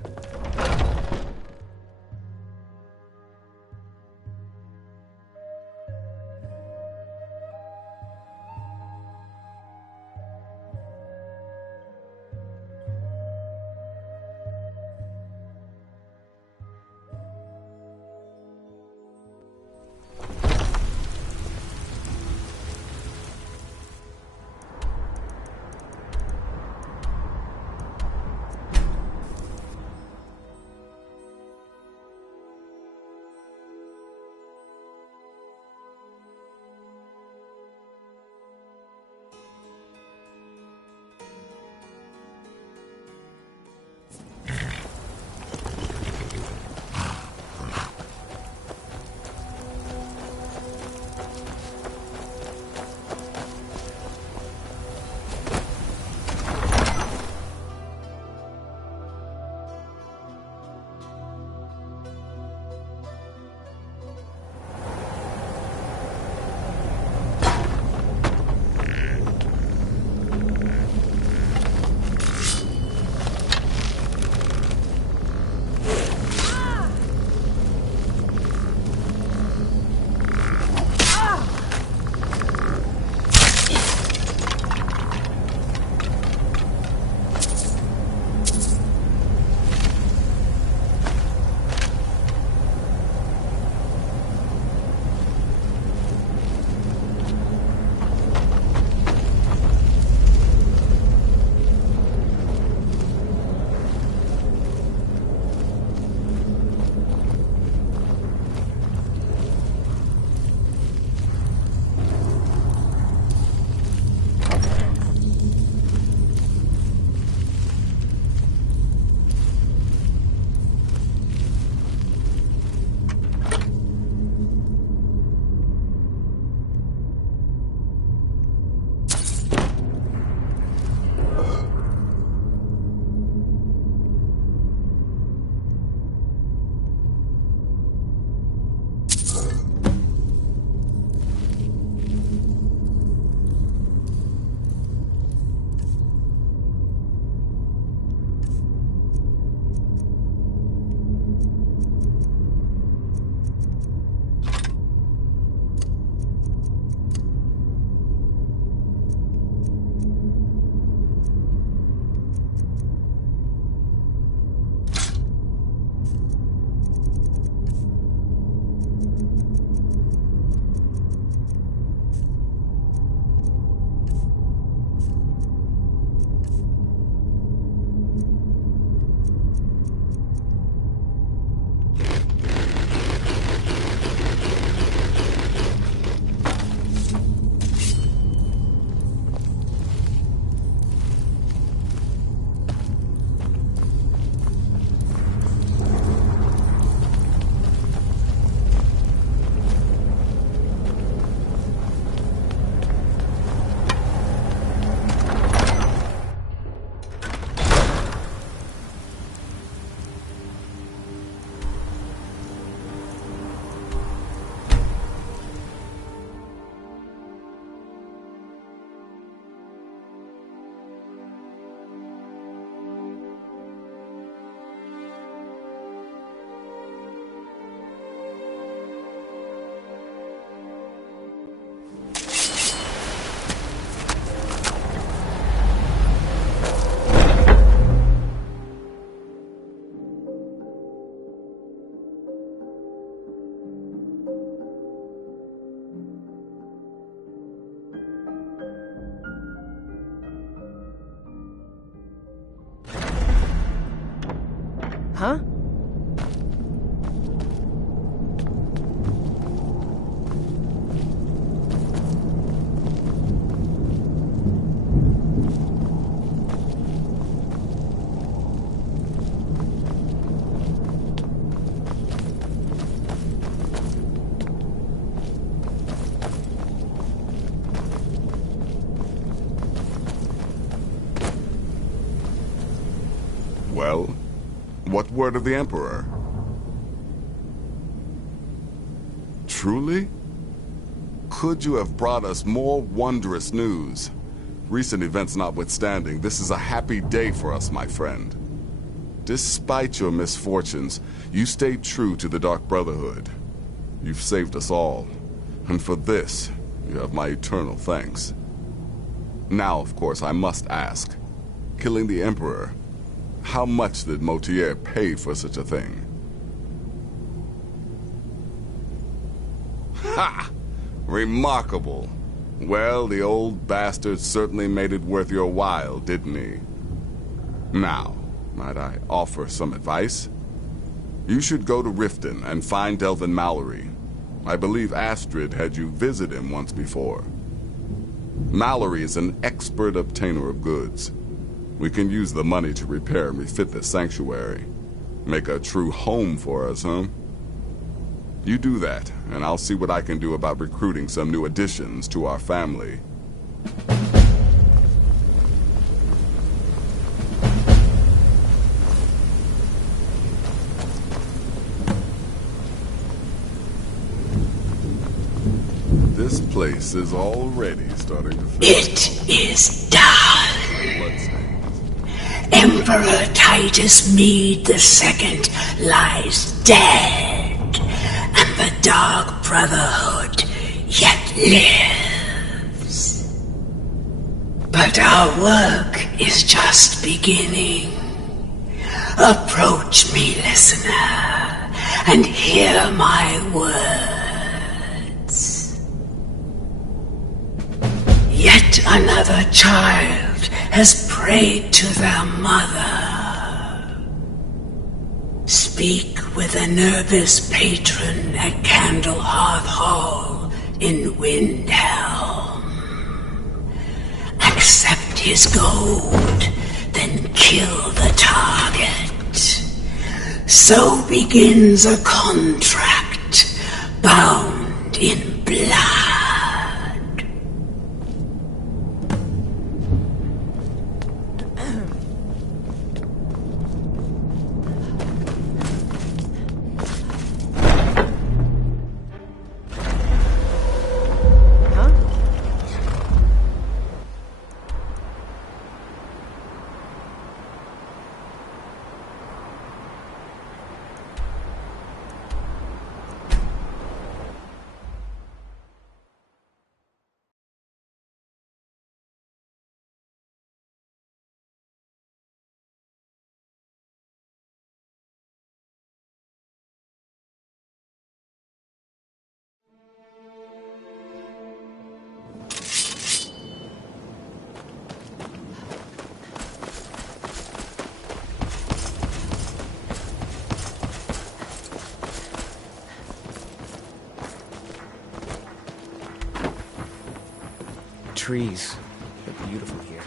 Huh? Well, what word of the Emperor? Truly? Could you have brought us more wondrous news? Recent events notwithstanding, this is a happy day for us, my friend. Despite your misfortunes, you stayed true to the Dark Brotherhood. You've saved us all, and for this, you have my eternal thanks. Now, of course, I must ask, killing the Emperor, how much did Motier pay for such a thing? Ha! Remarkable. Well, the old bastard certainly made it worth your while, didn't he? Now, might I offer some advice? You should go to Riften and find Delvin Mallory. I believe Astrid had you visit him once before. Mallory is an expert obtainer of goods. We can use the money to repair and refit the sanctuary. Make a true home for us, huh? You do that, and I'll see what I can do about recruiting some new additions to our family. This place is already starting to feel... It is done. Emperor Titus Mede II lies dead, and the Dark Brotherhood yet lives. But our work is just beginning. Approach me, listener, and hear my words. Yet another child has prayed to their mother. Speak with the Nervous patron at Candlehearth Hall in Windhelm. Accept his gold, then kill the target. So begins a contract bound in blood. Trees. They're beautiful here.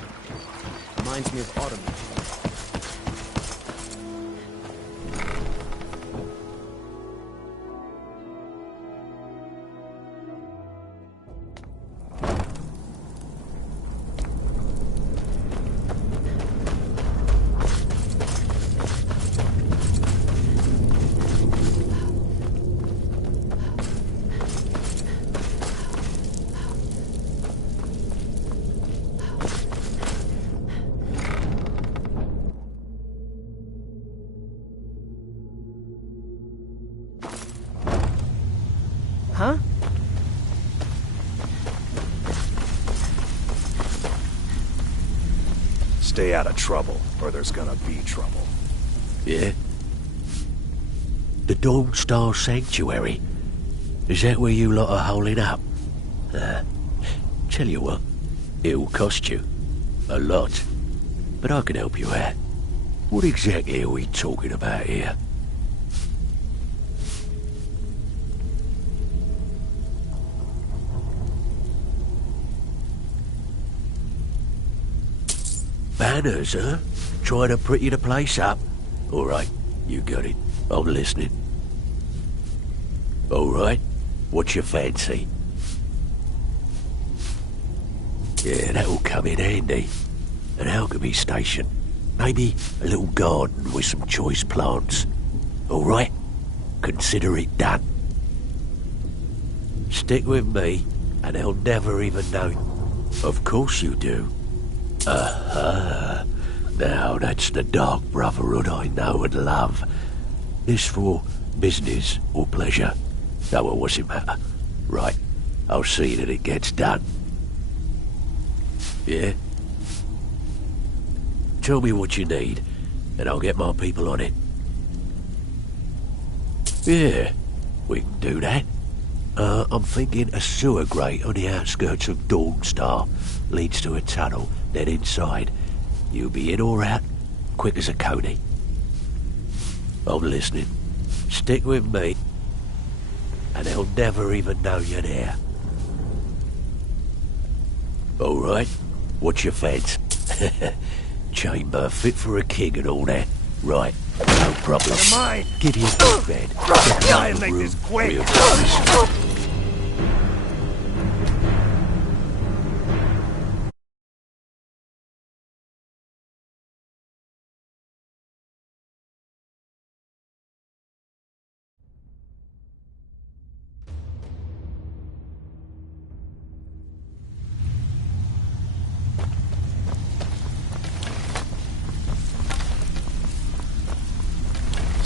Reminds me of autumn. Huh? Stay out of trouble, or there's gonna be trouble. Yeah? The Dawnstar Sanctuary? Is that where you lot are holding up? Tell you what, it'll cost you. A lot. But I can help you out. What exactly are we talking about here? Banners, huh? Trying to pretty the place up? Alright, you got it. I'm listening. Alright, what's your fancy? Yeah, that'll come in handy. An alchemy station. Maybe a little garden with some choice plants. Alright? Consider it done. Stick with me, and they'll never even know. Of course you do. Aha. Now that's the dark brotherhood I know and love. This for business or pleasure? No, well, what's it matter? Right, I'll see that it gets done. Yeah? Tell me what you need, and I'll get my people on it. Yeah, we can do that. I'm thinking a sewer grate on the outskirts of Dawnstar leads to a tunnel, then inside. You'll be in or out, quick as a coney. I'm listening. Stick with me, and they'll never even know you're there. Alright, what's your fancy? Chamber fit for a king and all that. Right, no problem. Give you a big bed. Try and make this quick.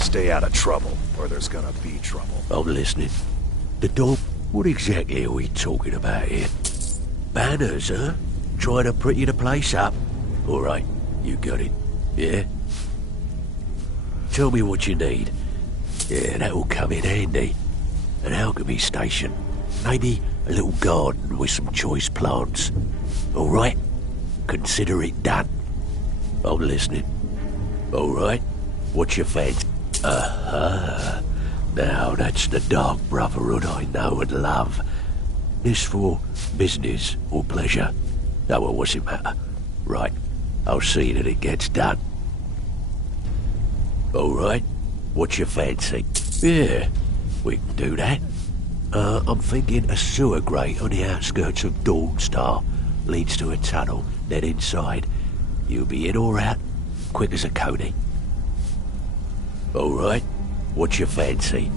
Stay out of trouble, or there's gonna be trouble. I'm listening. The door... What exactly are we talking about here? Banners, huh? Trying to pretty the place up? Alright, you got it. Yeah? Tell me what you need. Yeah, that'll come in handy. An alchemy station. Maybe a little garden with some choice plants. Alright? Consider it done. I'm listening. Alright? What's your fancy? Aha. Now that's the dark brotherhood I know and love. This for business or pleasure? No, well, what's it matter? Right, I'll see that it gets done. Alright, what's your fancy? Yeah, we can do that. I'm thinking a sewer grate on the outskirts of Dawnstar leads to a tunnel, then inside. You'll be in or out, quick as a coney. Alright, what's your fancy?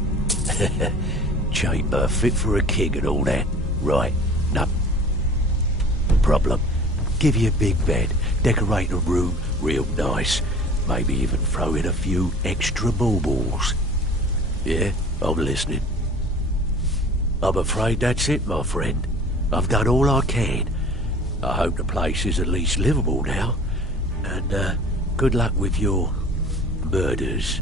Chamber fit for a king and all that. Right, no problem. Give you a big bed, decorate a room real nice. Maybe even throw in a few extra baubles. Yeah, I'm listening. I'm afraid that's it, my friend. I've done all I can. I hope the place is at least livable now. And, good luck with your murders.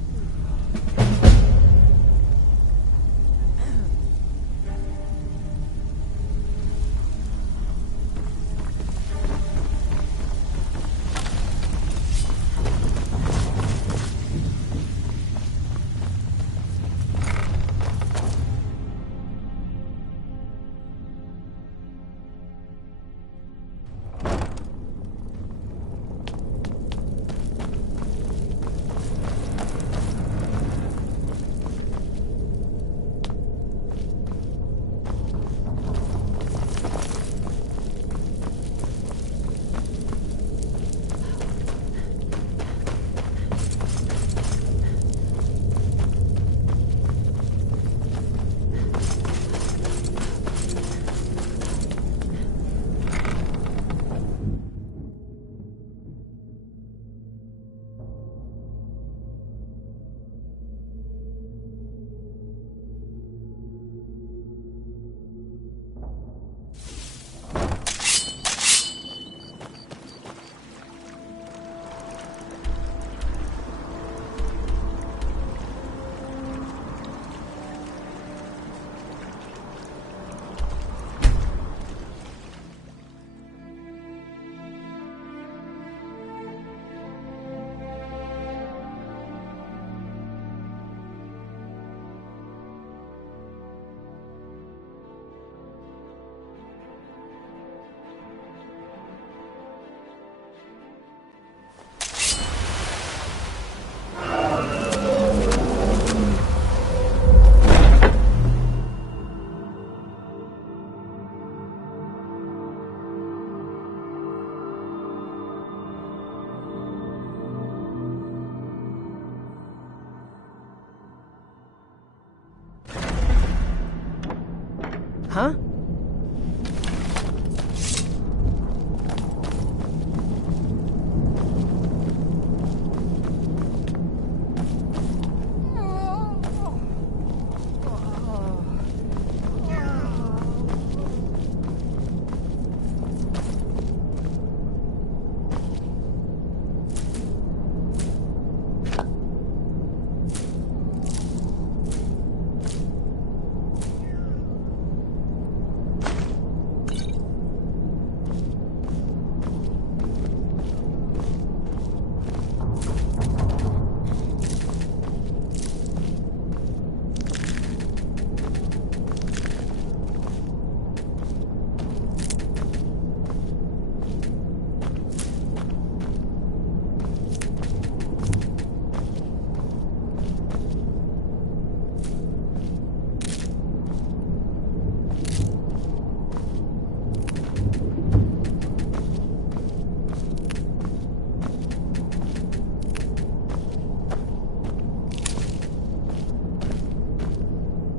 Huh?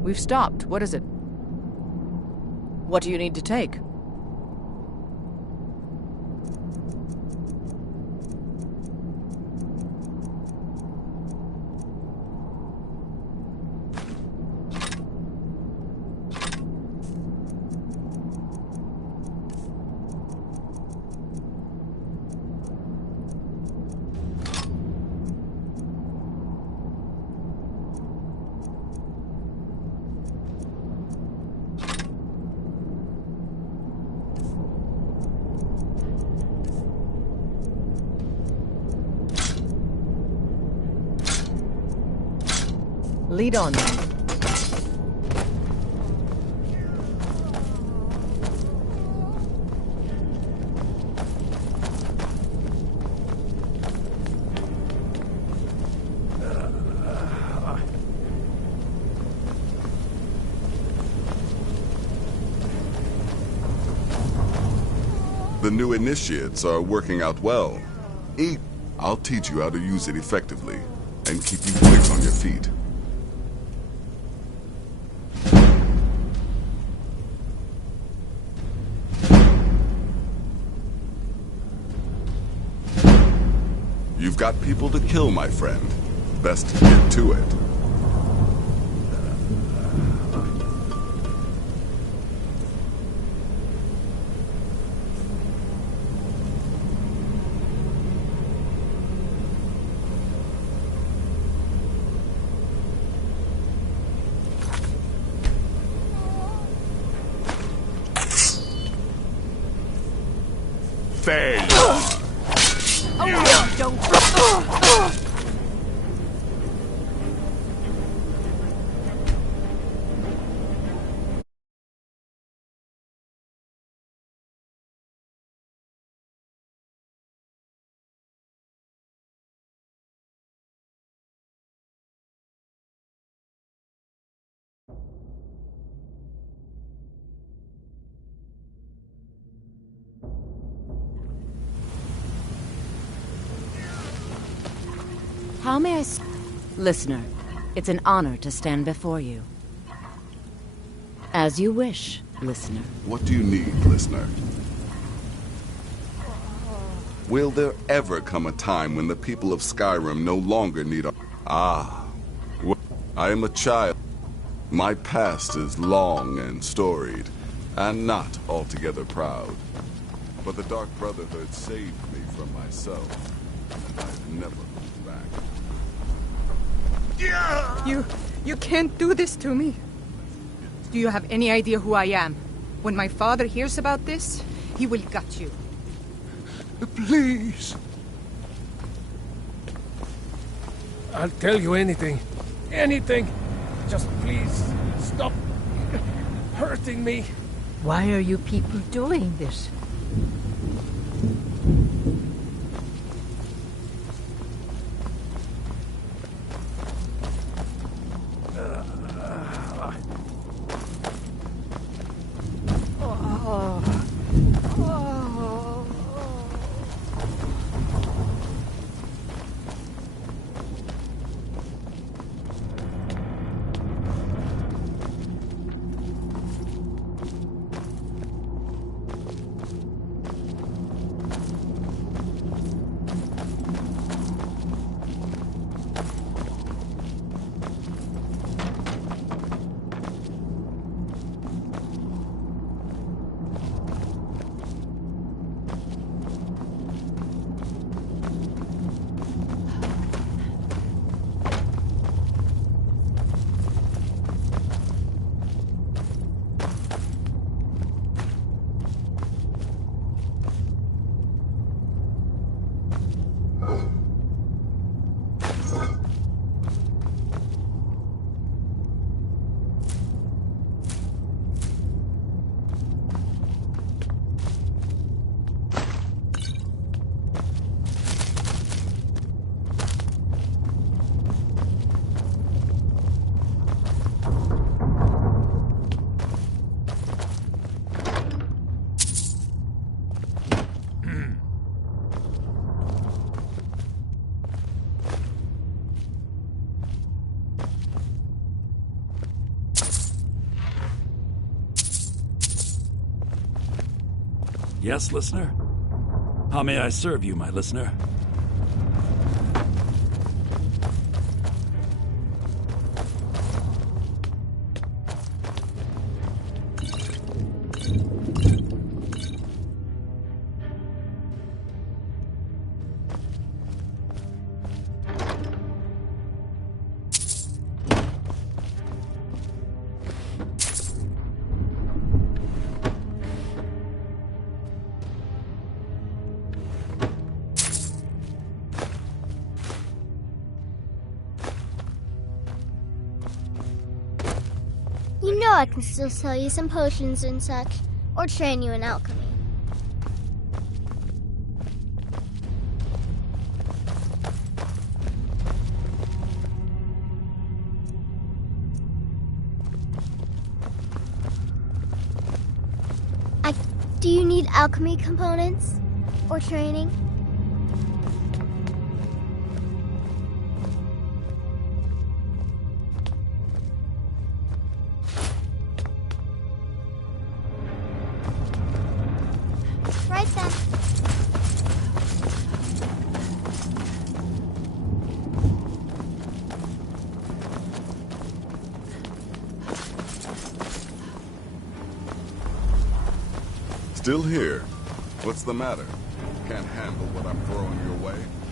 We've stopped. What is it? What do you need to take? Lead on then. The new initiates are working out well. I'll teach you how to use it effectively and keep you quick on your feet. You've got people to kill, my friend. Best get to it. There you are. Oh, don't. How may I... Listener, it's an honor to stand before you. As you wish, listener. What do you need, listener? Will there ever come a time when the people of Skyrim no longer need our... Well, I am a child. My past is long and storied, and not altogether proud. But the Dark Brotherhood saved me from myself, and I've never looked back. You can't do this to me. Do you have any idea who I am? When my father hears about this, he will gut you. Please. I'll tell you anything. Anything. Just please stop hurting me. Why are you people doing this? Yes, listener? How may I serve you, my listener? You know I can still sell you some potions and such, or train you in alchemy. Do you need alchemy components? Or training? Right then. Still here? What's the matter? Can't handle what I'm throwing your way?